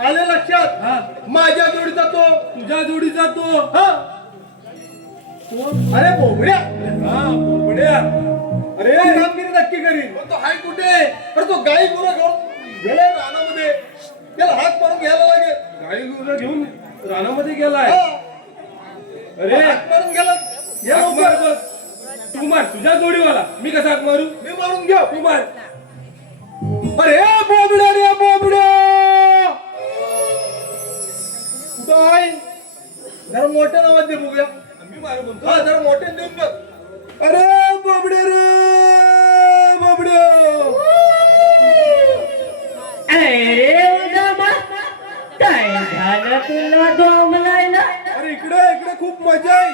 आले लक्षात हा माझ्या जोडीचा तो तुझ्या जोडीचा तो हा अरे बोबड्या हा बोबड्या अरे कामगिरी नक्की करीन पण तो हाय कुठे अरे तो गाई गुरं घेऊन गेलाय रानामध्ये त्याला हात मारून घ्यायला लागेल गाई गुरं घेऊन रानामध्ये गेलाय अरे हात मारून गेला तू मार तुझ्या जोडीवाला मी कसा हात मारू मी मारून घ्या तू मार अरे बोबड्या रे बोबड्या कुठं आहे जरा मोठ्या नावात दे बघूया मी मारू म्हणतो हा जरा मोठ्या देऊन बघ अरे बोबड्या रे बोबड्या अरे उदामा काय झालं तुला दोमलाय ना अरे इकडे इकडे खूप मजा आहे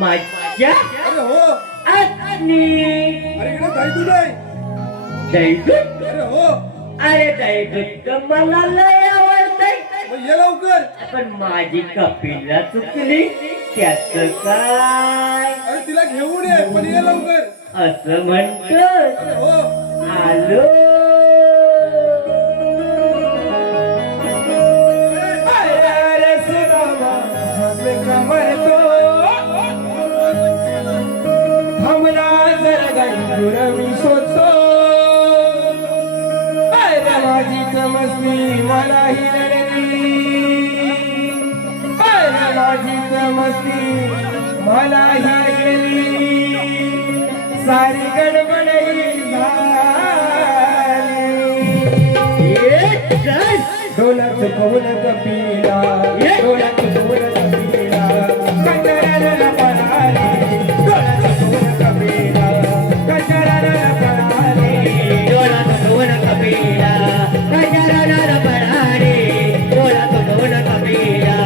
मज्जा अरे हो आणि अरे इकडे काही तू नाही दैगुट अरे हो अरे दैगुट मला लय आवडतंय मग ये लवकर पण माझी कपिला चुकली त्याच काय अरे तिला घेऊन ये पण ये लवकर असं म्हणतो अरे हो आलो अरे सुदामा मैं कमर तो हमला जरा गंगुर मी सोचो अरे माझी चमस्ती मला ही लढली अरे माझी चमस्ती मला ही गेली सारी गडबडही झाली ढोलक कौन कपिला ढोलक कौन कपिला कंजराला पराले ढोलक कौन कपिला कंजराला पराले डोळा दोन कपिला गजराला पडारे डोळा दोन कपिला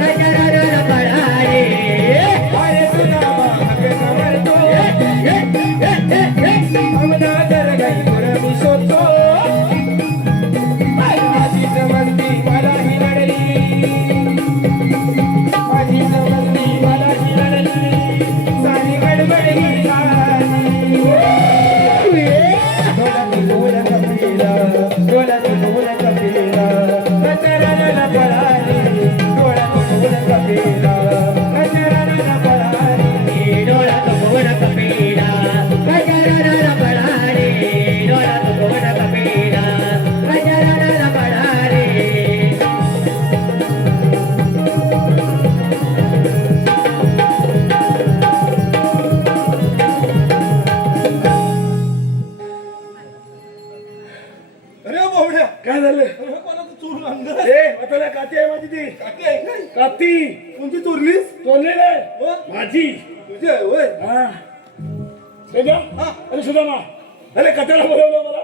गजराला पडारे अरे सुदामा हके कमर तो हमना जर गई गुरमी सोचो माझी चमस्ती मला ही लढली माझी चमस्ती मला ही लढली सारी गडबड ही झाली ढोलक कपिला ढोलक कपिला कंजराला पराले ढोलक कपिला कंजराला पराले डोळा दोन कपिला गजराला पडारे डोळा दोन कपिला गजराला पडारे अरे बोबड्या काय झालं कोणाचं चोरून आणलं ए आता काती आहे माझी ती काती आहे काय काती कोणती चोरलीस चोरली नाही माझी तुझी आहे होय हा अरे सुदामा अरे कथाला बोलवलं मला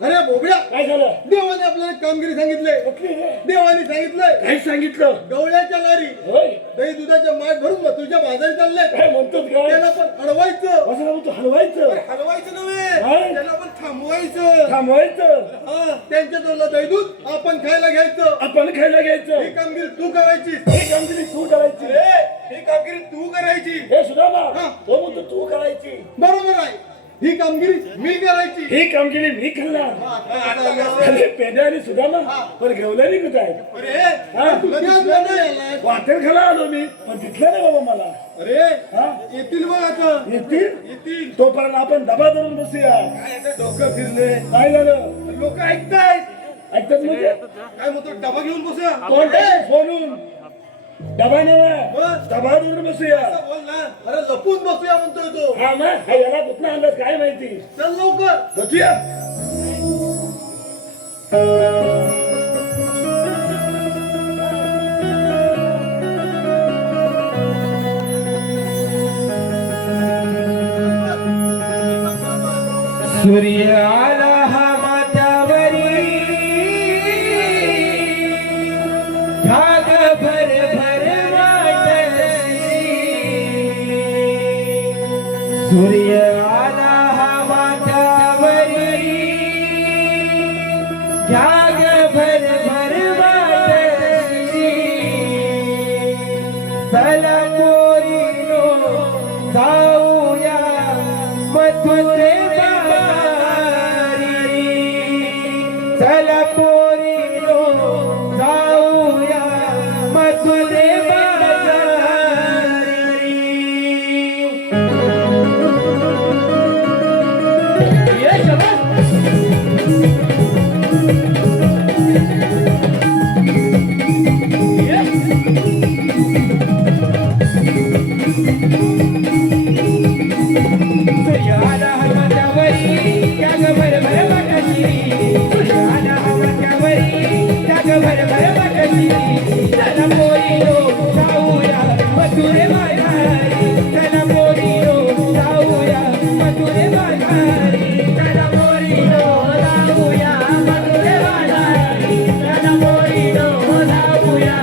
अरे बोबड्या काय झालं देवाने आपल्याला कामगिरी सांगितले देवाने सांगितलंय काय सांगितलं गवळ्याच्या लारी दही दुधाच्या माठ भरून तुझ्या बाजारी चालले काय म्हणतो त्याला पण हलवायचं असं म्हणतो हलवायचं हलवायचं नव्हे त्याला पण थांबवायचं त्यांच्या तोंडला दही दूध आपण खायला घ्यायचं ही कामगिरी तू करायची ही कामगिरी तू करायची हे सुद्धा तो म्हणतो तू करायची बरोबर आहे ही कामगिरी मी करायची. ही कामगिरी मी खाल्ला. अरे पेंड्या आणि सुदामा पण घेवल्याने कुठं आहे? अरे तू त्या गाणं यायलाय. वाटेल खाला आलो मी पण तिथलं नाही बाबा मला. अरे हा येतील बघ आता. येतील तोपर्यंत आपण डबा धरून बसूया. काय आता डोकं फिरले. काय झालं? लोक ऐकतायत. ऐकतात म्हणजे काय म्हणतो डबा घेऊन बसूया. फोनून डबा नव्हे बस. डबा धरून बसूया. असं बोल ना. अरे लपून बसूया म्हणतोय तो. हा मग हा याला कुठला अंदाज काय माहिती. चल लवकर. बसूया. सूर्य आला हा माथ्यावरी ढाग भर भर वाटली. सूर्य आला हा माथ्यावरी ढाग भर भर वाटली. चला पोरीनो जाऊया मथुरे चला पोरीनो जाऊया मथुरे बाजारी. ये सूर्याला हवाच्यावरी त्याग भर भर वाटली. सूर्याला हवाच्यावरी त्याग भर भर वाटली. चला पोरीनो जाऊया मथुरे बाजारी. चला पोरीनो जाऊया मथुरे बाजारी. चला पोरीनो जाऊया मथुरे बाजारी. चला पोरीनो जाऊया मथुरे बाजारी.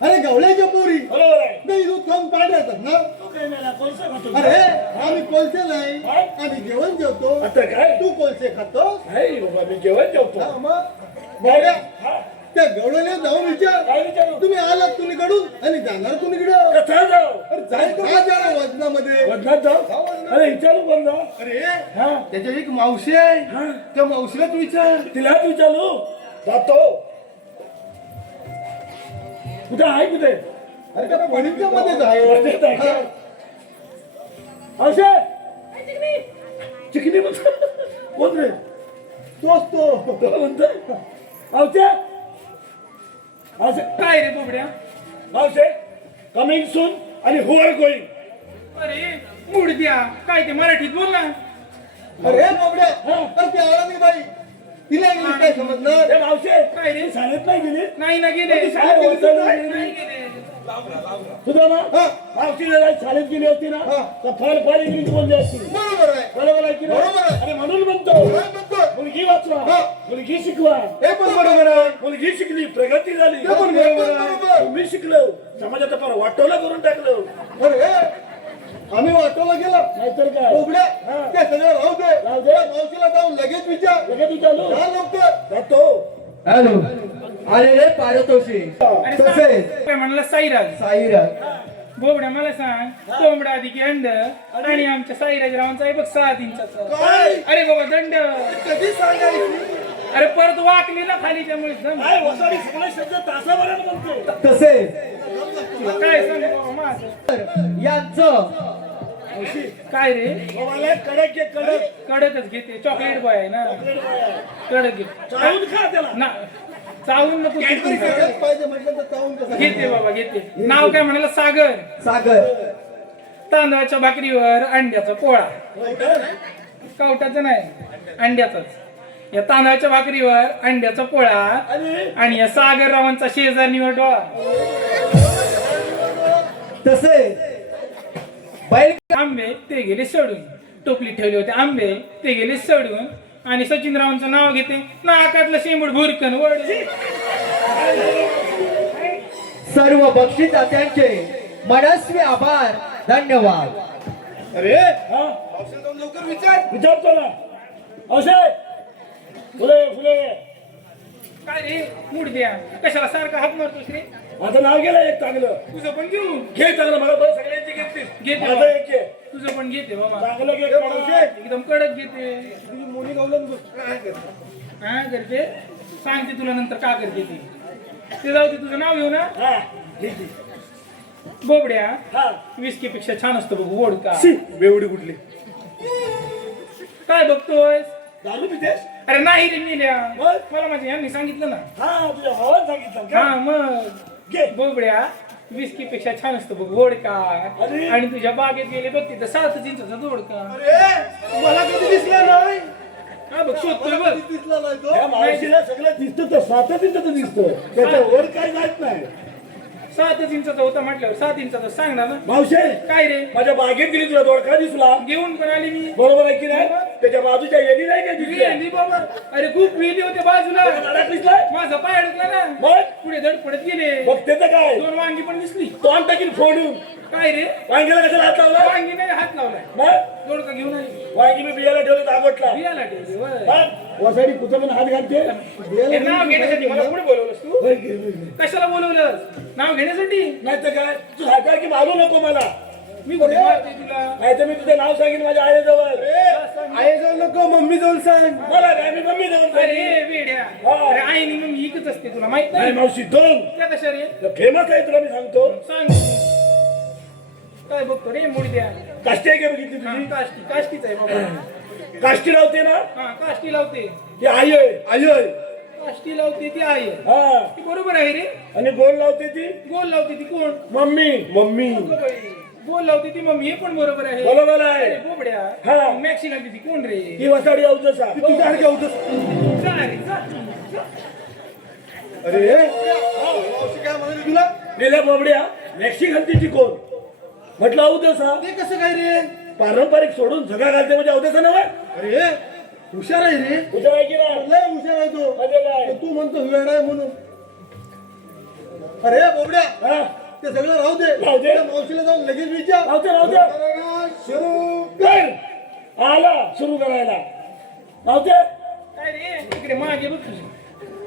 अरे गवळ्याच्या पोरी. नाही दूध खाऊन पाड्यातात ना. अरे आम्ही कोलसे नाही आम्ही जेवण जेवतो. आता काय तू कोलसे खातो. बाबा मी जेवण जेवतो. हा, मग बघा, त्या गवळ्याला जाऊन विचार. काय विचारू? तुम्ही आलात कुणीकडून आणि जाणार कुणीकडं. कथा जाऊ अरे जायचं का जरा वजनामध्ये. वदनात जाऊ. अरे विचारू कोण जाऊ. अरे हा त्याच्या एक मावशी आहे. त्या मावशीलाच विचार. तिलाच विचारू. जातो. कुठे आहे कुठे. अरे त्या पणीच्या मध्येच आहे. मध्येच आहे का? हा. औषध चिकनी म्हणतो. कोण रे. तोच तो. तो म्हणतो औषध. औषध काय रे बोबड्या. औषध कमिंग सून आणि हु आर गोईंग. अरे मूड द्या काय ते मराठीत बोल ना. अरे बाबड्या. अरे ती आळंदी बाई तिला इंग्लिश काय समजणार. औषध काय रे शाळेत नाही गेली. नाही ना गेले. ती शाळेत गेली नाही गेले. सुद्धा ना हा. मावशीला शाळेत गेली होती ना हा. तर फार फार इंग्लिश बोलली असती. बरोबर आहे. बरोबर आहे की नाही? बरोबर आहे. अरे म्हणून म्हणतो काय म्हणतो. मुलगी वाचवा हा. मुलगी शिकवा हे पण बरोबर आहे मुलगी शिकली प्रगती झाली हे पण बरोबर आहे तुम्ही शिकलो समाजाचा फार वाटोला करून टाकलं अरे आम्ही वाटोला गेलो नाहीतर काय बोबड्या ते सगळं राहू दे राहू दे. त्या मावशीला जाऊन लगेच विचार लगेच विचारलो जा लवकर जातो हॅलो आले रे पारतोषी आणि तसे सांग, काय म्हणलं साईराज साईराज बोबड्या मला सांग कोंबडा आधी की अंड आणि आमच्या साईराज रावांचा आहे बघ 7 इंचाचा काय अरे बाबा दंड कधी सांगायची अरे परत वाकली ना खाली त्यामुळे दंड. काय वसाडी सगळे शब्द तासाभरात म्हणतो तसे काय सांग बाबा माझं यांचं काय रे मला कडक घे कडक कडकच घेते चॉकलेट बॉय आहे ना कडक घे चावून खा त्याला ना चावून नको कॅडबरी सगळंच पाहिजे म्हटलं तर चावून कसं घेते बाबा घेते नाव काय म्हणाला सागर सागर तांदळाच्या भाकरीवर अंड्याचा पोळा कवटाचं नाही अंड्याचाच या तांदळाच्या भाकरीवर अंड्याचा पोळा आणि या सागर रावांचा शेजारणीवर डोळा तसे बैल आंबे ते गेले सडून टोपली ठेवले होते आंबे ते गेले सडून आणि सचिनरावांचं नाव घेते नाकातलं शेंबूड भुरकन वड सर्व बक्षिसदात्यांचे मनस्वी आभार धन्यवाद अरे मावशीला जाऊन लवकर विचार विचारतो ना असे फुले फुले काय रे मूड द्या कशाला सारखा हात मारतोस रे माझं नाव गेलं एक चांगलं तुझं पण घेऊन घे चांगलं मला बरं सगळ्यांची घेतलीस घेते माझं बाबा. एक घे तुझं पण घेते बाबा चांगलं घे कडक. एकदम कडक घेते तुझी मुली गावलं काय करते हा करते सांगते तुला नंतर का करते ती ते जाऊ दे तुझं नाव घेऊ ना हा ठीक आहे. बोबड्या हा विस्की पेक्षा छान असतं बघ वोड का शी, बेवडी कुठली काय बघतोय दारू पितेस अरे नाही रे मिल्या मग? मला माझ्या यांनी सांगितलं ना हा तुझ्या भावानं सांगितलं का हा मग घे बोबड्या विस्की पेक्षा छान असतं बघ वोड का अरे. आणि तुझ्या बागेत गेले बघ तिथं 7 इंचाचा दोड का अरे मला कधी दिसला नाही हा बघ शोधतोय मला बघ कधी दिसला नाही तो या मावशीला सगळं दिसतं तर 7 इंचाचं दिसतं त्याच्यावर काय जात नाही 7 इंचाचा होता म्हटल्यावर 7 इंचाचा सांगणार ना मावशे काय रे माझ्या बागेत गेली तुला दोडका दिसला घेऊन पण आली मी बरोबर आहे की नाही त्याच्या बाजूच्या येडी नाही का दिसल्या गेली बाबा अरे खूप वेली होते बाजूला मला दिसलाय माझा पाय अडकला ना मग पुढे धड पडत गेले मग त्याचं काय 2 वांगी पण दिसली तोंड टाकीन फोडून काय रे वांग्याला कशाला हात लावला वांगी नाही हात लावलाय मग दोडका घेऊन आली वांगी मी बियाला ठेवले दाबटला बियाला ठेवली होय. वसाडी कुठं पण हात घालते हे नाव घेण्यासाठी मला पुढे बोलवलंस तू होय की, होय की. कशाला बोलवलंस नाव घेण्यासाठी नाही तर काय तू हाता की मारू नको मला मी कुठे मारते तुला नाही तर मी तुझं नाव सांगेन माझ्या आईजवळ आई जाऊ नको मम्मी जाऊन सांग मला काय मी मम्मी देऊन अरे वेड्या हा. अरे आईनी मग एकच असते तुला माहित नाही नाही मावशी दोन त्या कशा रे फेमस आहे तुला मी सांगतो सांग काय बघतो रे मुडद्या काष्टी आहे का बघितली हा, तुझी काष्टीच आहे बाबा काष्टी लावते ना हा काष्टी लावते ती आई आहे आई आहे काष्टी लावते ती आहे हा ती बरोबर आहे रे आणि गोल लावते ती गोल लावते ती कोण मम्मी मम्मी गोल लावते ती मम्मी हे पण बरोबर आहे बरोबर आहे अरे बोबड्या हा. मॅक्सी घालते ती कोण रे ही वसाडी अवजसा तुझ्या आणखी होतस जा रे, जा. अरे मावशी काय म्हणाली तुला गेल्या बोबड्या मॅक्सी घालते ती कोण म्हटलं अवजसा ते कसं काय रे पारंपरिक सोडून झगा घालते म्हणजे अवजसा नव्हे अरे हुशार आहे रे तुझ्या आहे की नाही लय हुशार आहे तो मध्ये काय पण तू म्हणतो वेळ आहे म्हणून अरे बोबड्या हा ते सगळं राहू दे राहू दे. त्या मावशीला जाऊन लगेच विचार राहू दे. सुरू कर आला सुरू करायला राहते काय रे इकडे मागे बघ तुझी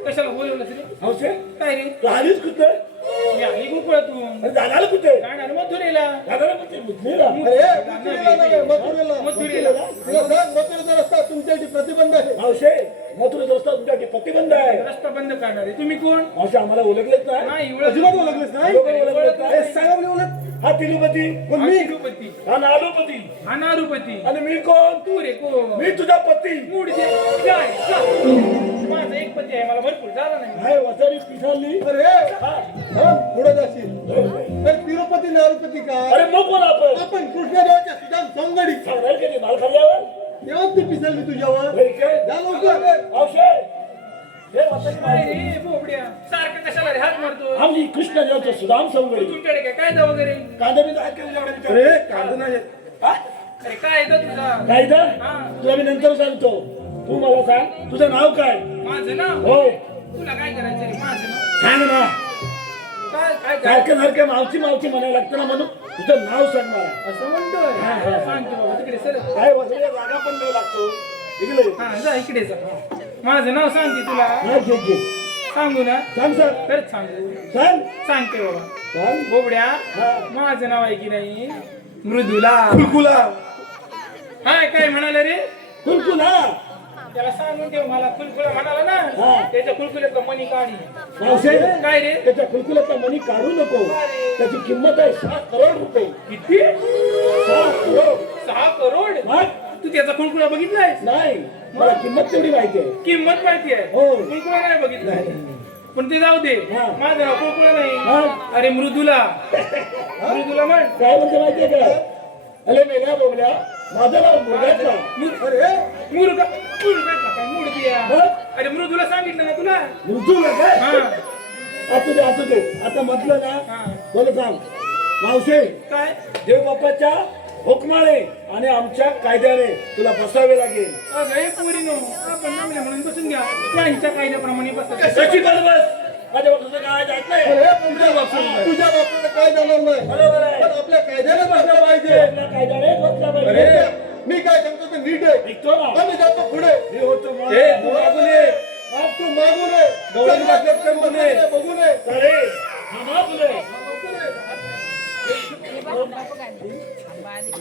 कशाला बोलवलंस रे हौसे काय रे तू आलीच कुठं मी आली गोकुळातून जाणार कुठे जाणार मथुरेला जाणार कुठे मुथनीला अरे मथुरेला नव्हे, मथुरेला मथुरेला तिला सांग मथुरेचा रस्ता तुमच्यासाठी प्रतिबंध आहे मावशे मथुरेचा रस्ता तुमच्यासाठी प्रतिबंध आहे रस्ता बंद करणार आहे तुम्ही कोण मावशे आम्हाला ओळखलेच नाही नाही अजिबात ओळखलेस नाही बरोबर ओळखलेच नाही. हे सांगा बरं ओळख हा तिरुपती पण मी तिरुपती हा नालुपती अनारुपती आणि मी कोण तू रे कोण मी तुझा पती मूड दे जाय जा. माझा एक पती आहे मला भरपूर झाला नाही हाय वसाडी पिठाली अरे हा पुढे जाशील तर तिरुपती नारुपती काय अरे मग कोण आपण आपण कृष्णदेवाच्या सुदाम सौंदडी सांगणार का ते माल खाल्ल्यावर तेव्हा ती पिसलली तुझ्यावर होय काय? जा लवकर मावशे हे वसाडी काय माहिती. रे बोबड्या सारखं कशाला रे हात मारतो आमची कृष्णदेवाचं सुदाम सौंदर्य तुमच्याकडे काय कायदा वगैरे कांदा मी काय केलं एवढ्या अरे कांदा नाही अरे काय आहे का तुझा कायदा हा. तुला मी नंतर सांगतो तू मला सांग तुझं नाव काय? माझं नाव होय तुला काय करायचं रे? माझं नाव सांग ना. काय काय काय सारखं सारखं मावची मावची म्हणायला लागतं ना, म्हणून तुझं नाव सांग मला. असं म्हणतोय हा, हा. सांगतो बाबा तिकडे सर काय बसलेल्या जागा पण नाही लागतो इकडे. हा जा इकडे जा. माझं नाव सांगते तुला हा, घे घे. सांगू ना? सांग सांग खरंच सांगू सांग सांगते बाबा. सांग. बोबड्या हा. माझं नाव आहे की नाही मृदुला. कुलकुला. हाय काय म्हणाले रे? कुलकुला. त्याला सांगून ठेव मला कुलकुला म्हणाला ना हा. त्याच्या कुलकुल्यातलं मनी काढी. मावशे काय रे? त्याच्या कुलकुलाचा मनी काढू नको. त्याची किंमत आहे 6 करोड रुपये. किती? 6 करोड. 6 करोड? मग? तू त्याचा कुलकुला बघितलाय? नाही मला किंमत तेवढी माहिती आहे. किंमत माहिती आहे हो. कुलकुला नाही बघितलाय. नाही. पण ते जाऊ दे. हा. माझं नाव कुलकुला हा. नाही. अरे मृदुला. मृदुला म्हण. काय म्हणते माहितीये का? अरे मेल्या बोबल्या माझं नाव मुरगाचा. मुरुगा काय मुडदिया. हा? अरे मृदुला सांगितलं ना तुला. मृदूला काय? हा. असू दे असू दे. आता म्हटलं ना हा. बोल सांग मावशे काय? देव बाप्पाच्या हुकमाने आणि आमच्या कायद्याने तुला बसावे लागेल. अगं हे पोरीनो आपण नामल्या म्हणून बसून घ्या. त्यांच्या कायद्याप्रमाणे बसायचं. कशी बस माझ्या बापाचं काय जात नाही. तुझ्या बापाला काय जाणार नाही. बरोबर आहे. पण आपल्या कायद्याने बसलं पाहिजे. आपल्या कायद्याने बसला अरे पाहिजे. मी काय सांगतो ते नीट आहे. निघतो ना. आम्ही जातो पुढे. मी होतो मग. ए, तू मागून ये. तू मागून ये. गौरी बाप्पात कर बघून ये. बघून ये. अरे थांबा तुले.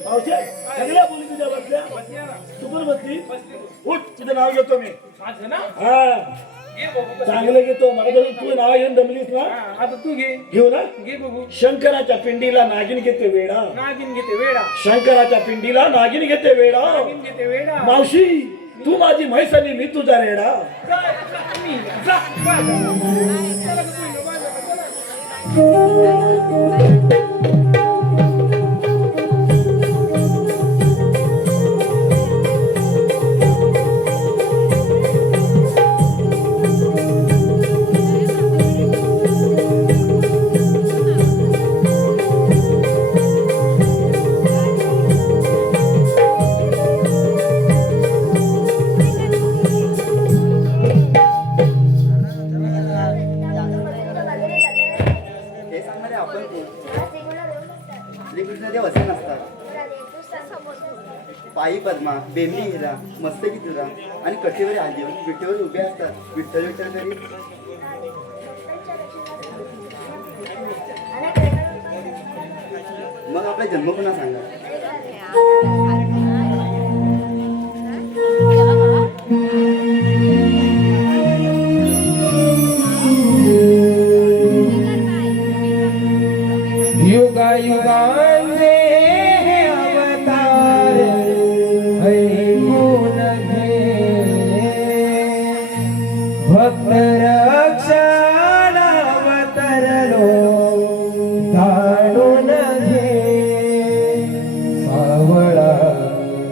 मावशे सगळ्या बोली तुझ्या बसल्या. तू पण बसली. उठ तुझं नाव घेतो मी. माझं ना हा घे बघू कसं. चांगलं घेतो. मला जर तू नाव घेऊन दमलीस ना हा, आता तू घे घेऊ ना. घे बघू. शंकराच्या पिंडीला नागिन घेते वेडा. नागिन घेते वेडा. शंकराच्या पिंडीला नागिन घेते वेडा. नागिन घेते वेडा. मावशी तू माझी म्हैस आणि मी तुझा रेडा. जा, तुम्ही जा, बाजा. चला गं पोरीनो, बाजा, चला. मथुरेच्या बाजारी जाताना हे सांगणारे आपण कोण? तेव्हा श्रीगोंदा दोन असतात. श्रीकृष्ण देव असे नसतात. तर आधी तू सांग. पायी पद्मा बेंबी हिरा मस्तकी तुरा आणि कठेवर आली विठेवर उभे असतात. विठ्ठल विठ्ठल करीत भक्तांच्या रक्षणासाठी अनेक प्रकारांपासून मग आपला जन्म पुन्हा सांगा. युगायुगांचे हे अवतार ऐकून घे भक्त रक्षण अवतरलो जाणून घे सावळा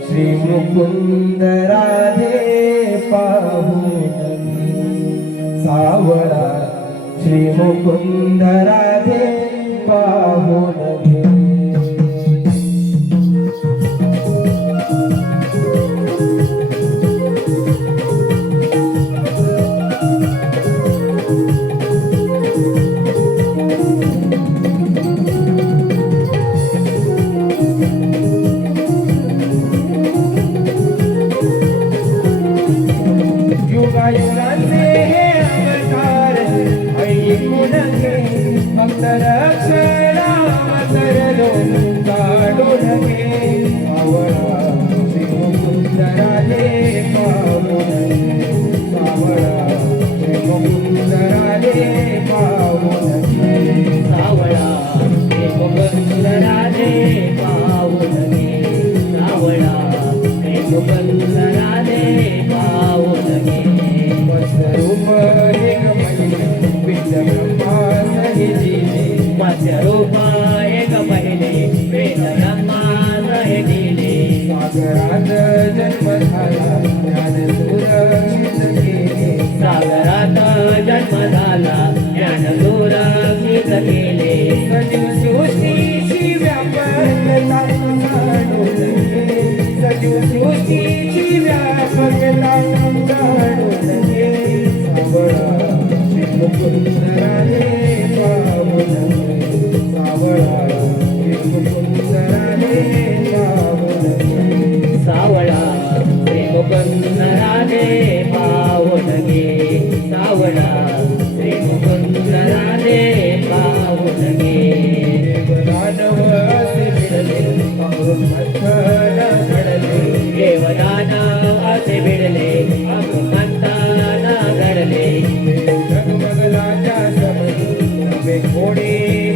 श्री मुकुंद राधे पाहून घे सावळा श्री मुकुंद राधे पाहून घे युगायुगांचे हे अवतार ऐकून घे भक्त रक्षण अवतरलो काढून घे सावळा श्री मुकुंद राधे पाहून घे सावळा श्री मुकुंद राधे पाहून घे सावळा श्री मुकुंद राधे पाहून घे सावळा श्री मुकुंद राधे पाहून घे मत्स्यरूप एक महिले वेद ब्रह्मा सहितीने मत्स्यरूप एक महिले वेद ब्रह्मा सहितीने सागरात जन्म झाला ज्ञान सुरक्षित केले सागरात जन्म झाला ज्ञान सुरक्षित केले सजीव सृष्टीची व्यापकता जाणून घे सजीव सृष्टीची व्यापकता मंथन घडले देवदान असे भिडले मंथन घडले जगमगलाच्या समयी नवे घोडे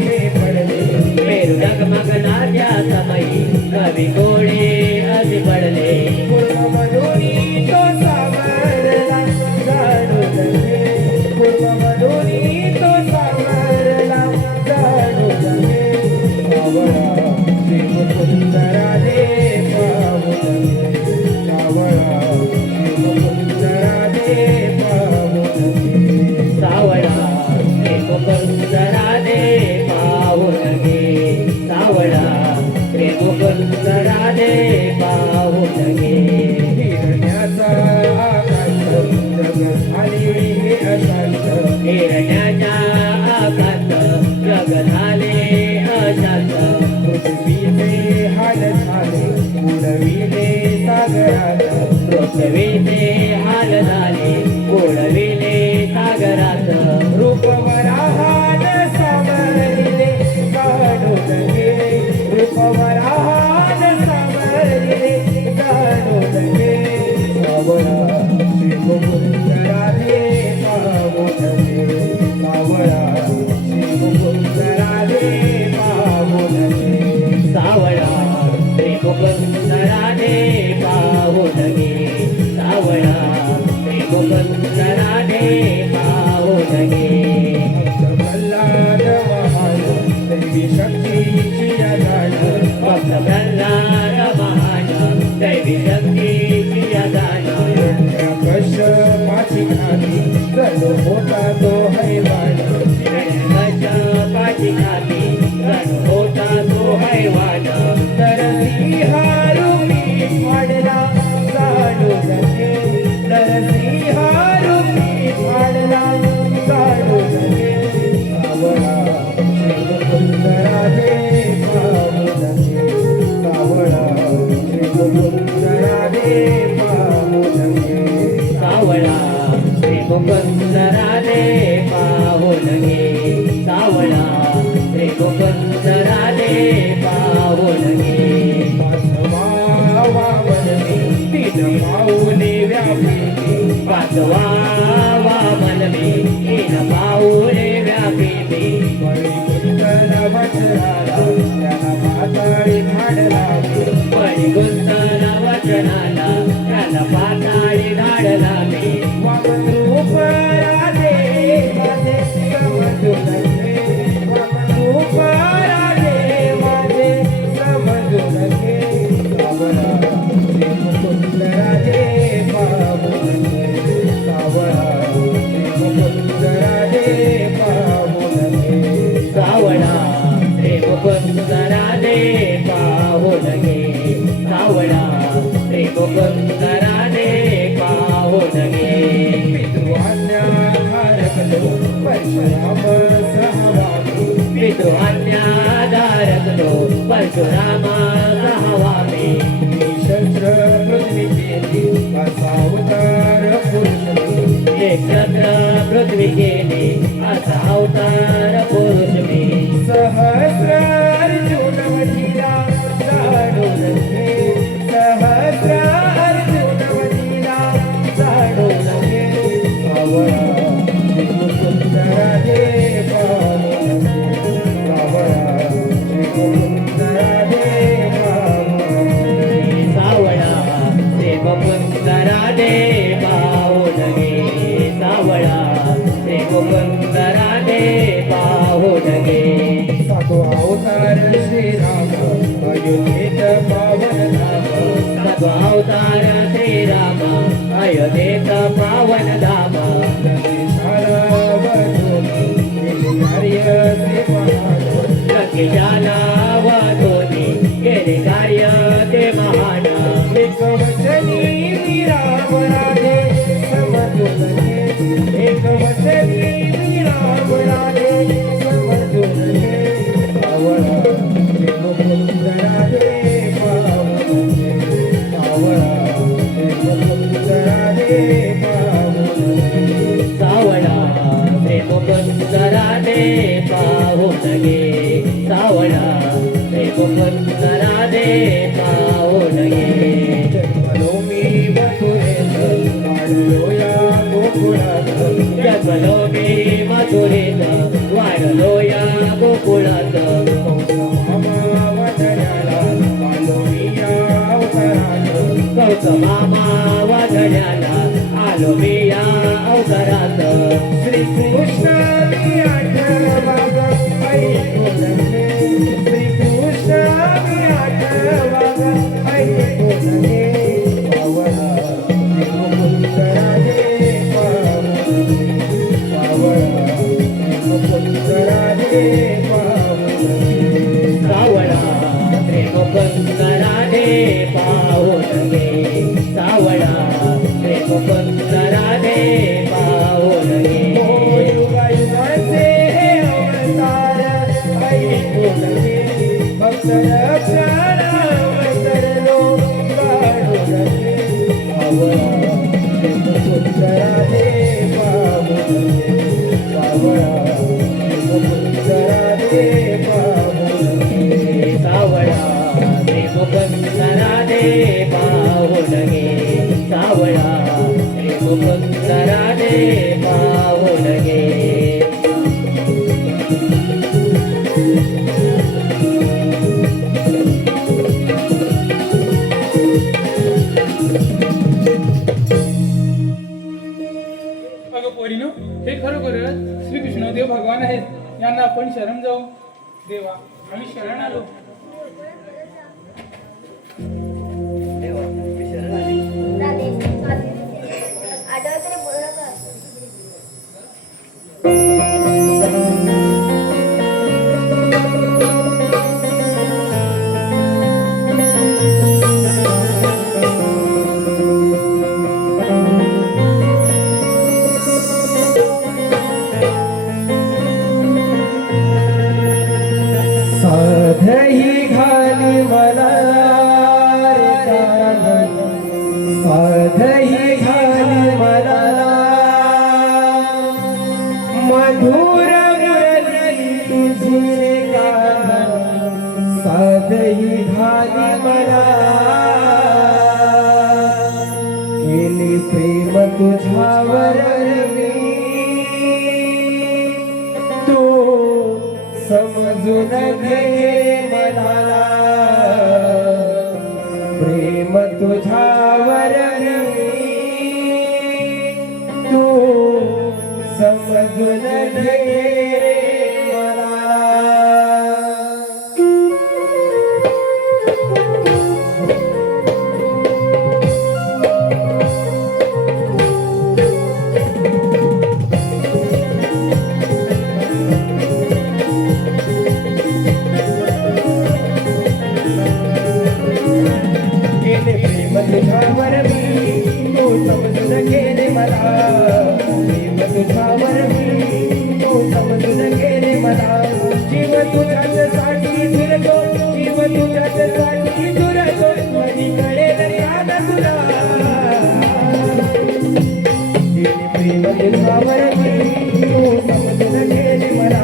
हे पडले मेरू डगमगनाच्या समयी कवी गोडे असे पडले पूर्वमधुनी तो सावरला जाणू लगे पूर्वमधुनी तो सावरला जाणू लगे सावळा शिवसुंदरा दे पाहू लगे सावळा शिवसुंदरा दे पाहू लगे सावळा एक सुंदरा दे पाहू लगे सावळा एक सुंदरा दे पाहू लगे हिरण्याचा आकाश जग झाले हे अशांत हिरण्याच्या आकाश जग झाले अशांत पृथ्वीचे हाल झाले उडविले सागरात पृथ्वीचे हाल झाले उडविले सागरात रूपवराहान सावरले काढू लगे रूपवराहान सावरले काढू लगे सावळा शिवसुंदरा दे पाहू लगे सावळा शिवसुंदरा दे पाहू लगे सावळा एक सुंदरा दे पाहू लगे सावळा एक सुंदरा दे पाहू लगे प्रल्हाद महान दैवी शक्तीची जाण भक्त प्रल्हाद महान दैवी शक्तीची दान कश्यपाची खाती जणू होता तो हैवान पाठी खाती जण होता तो हैवान तर सिंहारूपी वाढला जाणू लगे तर सिंहारूपी वाढला जाणू लगे सावळा शिवसुंदरा दे पाहू लगे सावळा शिवसुंदरा दे पाहू लगे सावळा एक सुंदरा दे पाहू लगे सावळा एक सुंदरा दे पाहू लगे पाचवा वामनवी तीन पाऊले व्यापी पाचवा वामनवी तीन पाऊले व्यापिती वैकुंठन वचनाला त्याला पाताळी धाड लागे परिगुंतन वचनाला त्याला पाताळी धाड लागे वामन रूप राधे माझे समजू लगे वामन रूप राधे माझे समजू लगे सावळा शिवसुंदरा दे पाहू लगे सावळा शिवसुंदरा दे पाहू लगे सावळा एक सुंदरा दे पाहू लगे सावळा एक सुंदरा दे पाहू लगे पितृआज्ञा धारकलो परशुराम सहवामी पितृआज्ञाधारक तो परशुराम सहावामे शस्त्र पृथ्वी केली असा अवतार पुरुष मी एक छत्र पृथ्वी केली असा अवतार पुरुष मी सहस्र अर्जुन वधिला जाणू लगे सहस्र अर्जुन वधिला जाणू लगे सावळा शिवसुंदरा दे पाहू लगे सावळा शिवसुंदरा दे पाहू लगे सावळा देव सुंदरा दे पाहू लगे सावळा देव सुंदरा दे पाहू लगे सातो अवतार श्रीराम अयोध्येत पावन धाम सत्व अवतार श्रीराम अयोध्येत पावन धाम शाला वधूनी केले कार्य ते महान लकीशाला वधूनी केले कार्य ते महान एक वचनी राम राधे समजू लगे एक वचनी राम राधे समजू लगे सावळा शिवसुंदरा दे पाहू लगे सावळा शिवसुंदरा दे पाहू लगे सावळा प्रेम सुंदरा दे पाहू लगे सावळा प्रेम सुंदरा दे भक्त राधे पाहून गे सावळा प्रेम भक्त राधे पाहून गे युगायुगाचे हे अवतार ऐकून घे भक्त रक्षण अवतरलो काढून घे सावळा प्रेम भक्त राधे पाहून गे सावळा प्रेम भक्त राधे पाहून गे सावळा प्रेम भक्त राधे पाहून गे सावळा प्रेम भक्त राधे पाहून गे अगं पोरीनो हे खरोखरच श्रीकृष्ण देव भगवान आहेत यांना आपण शरण जाऊ देवा आम्ही शरण आलो देवा मी शरण आली. राधे आठवत तरी पूर्ण कर साधही घाली मला रे कान साधही घाली मला मधुर मुरली तुझी रे कान साधही घाली मला केली प्रेम तुझ्यावर मी तू समजून घे मला प्रेम तुझ्यावर तू समजून घे मला गेले प्रेम तुझ्यावर मी तू समजून गेले मला प्रेम तुझ्यावर मी तू समजून गेले मला जीव तुझ्यासाठी झुरतो जीव तुझ्यासाठी झुरतो मनी कळेल याद तुला गेले प्रेम तुझ्यावर मी तू समजून गेले मला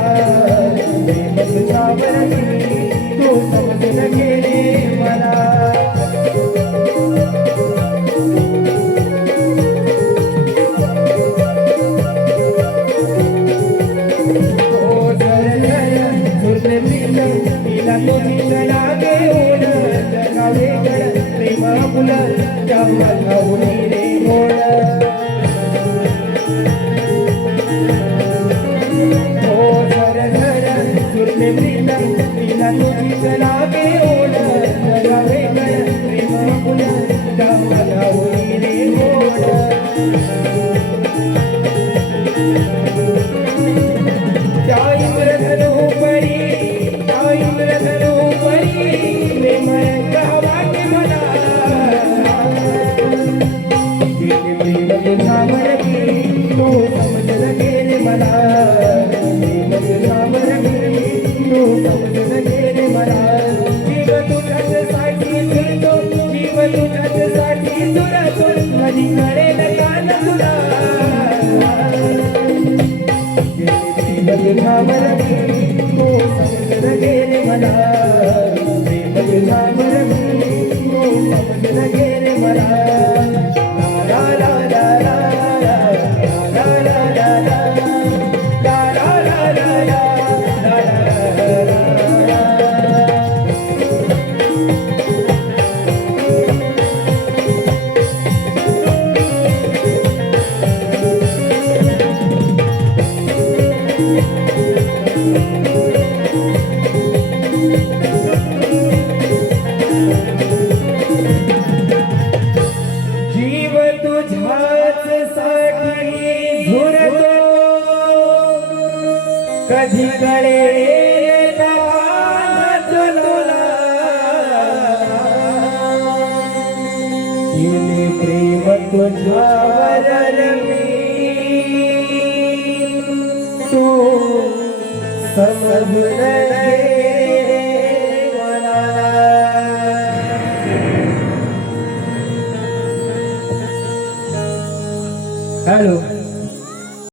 प्रेम तुझ्यावर मी तू समजून गेले मला जीव तुझ्याच साठी झुरतो कधी कळे तुला तुझ्यावर तू समजून घे मनाला. हॅलो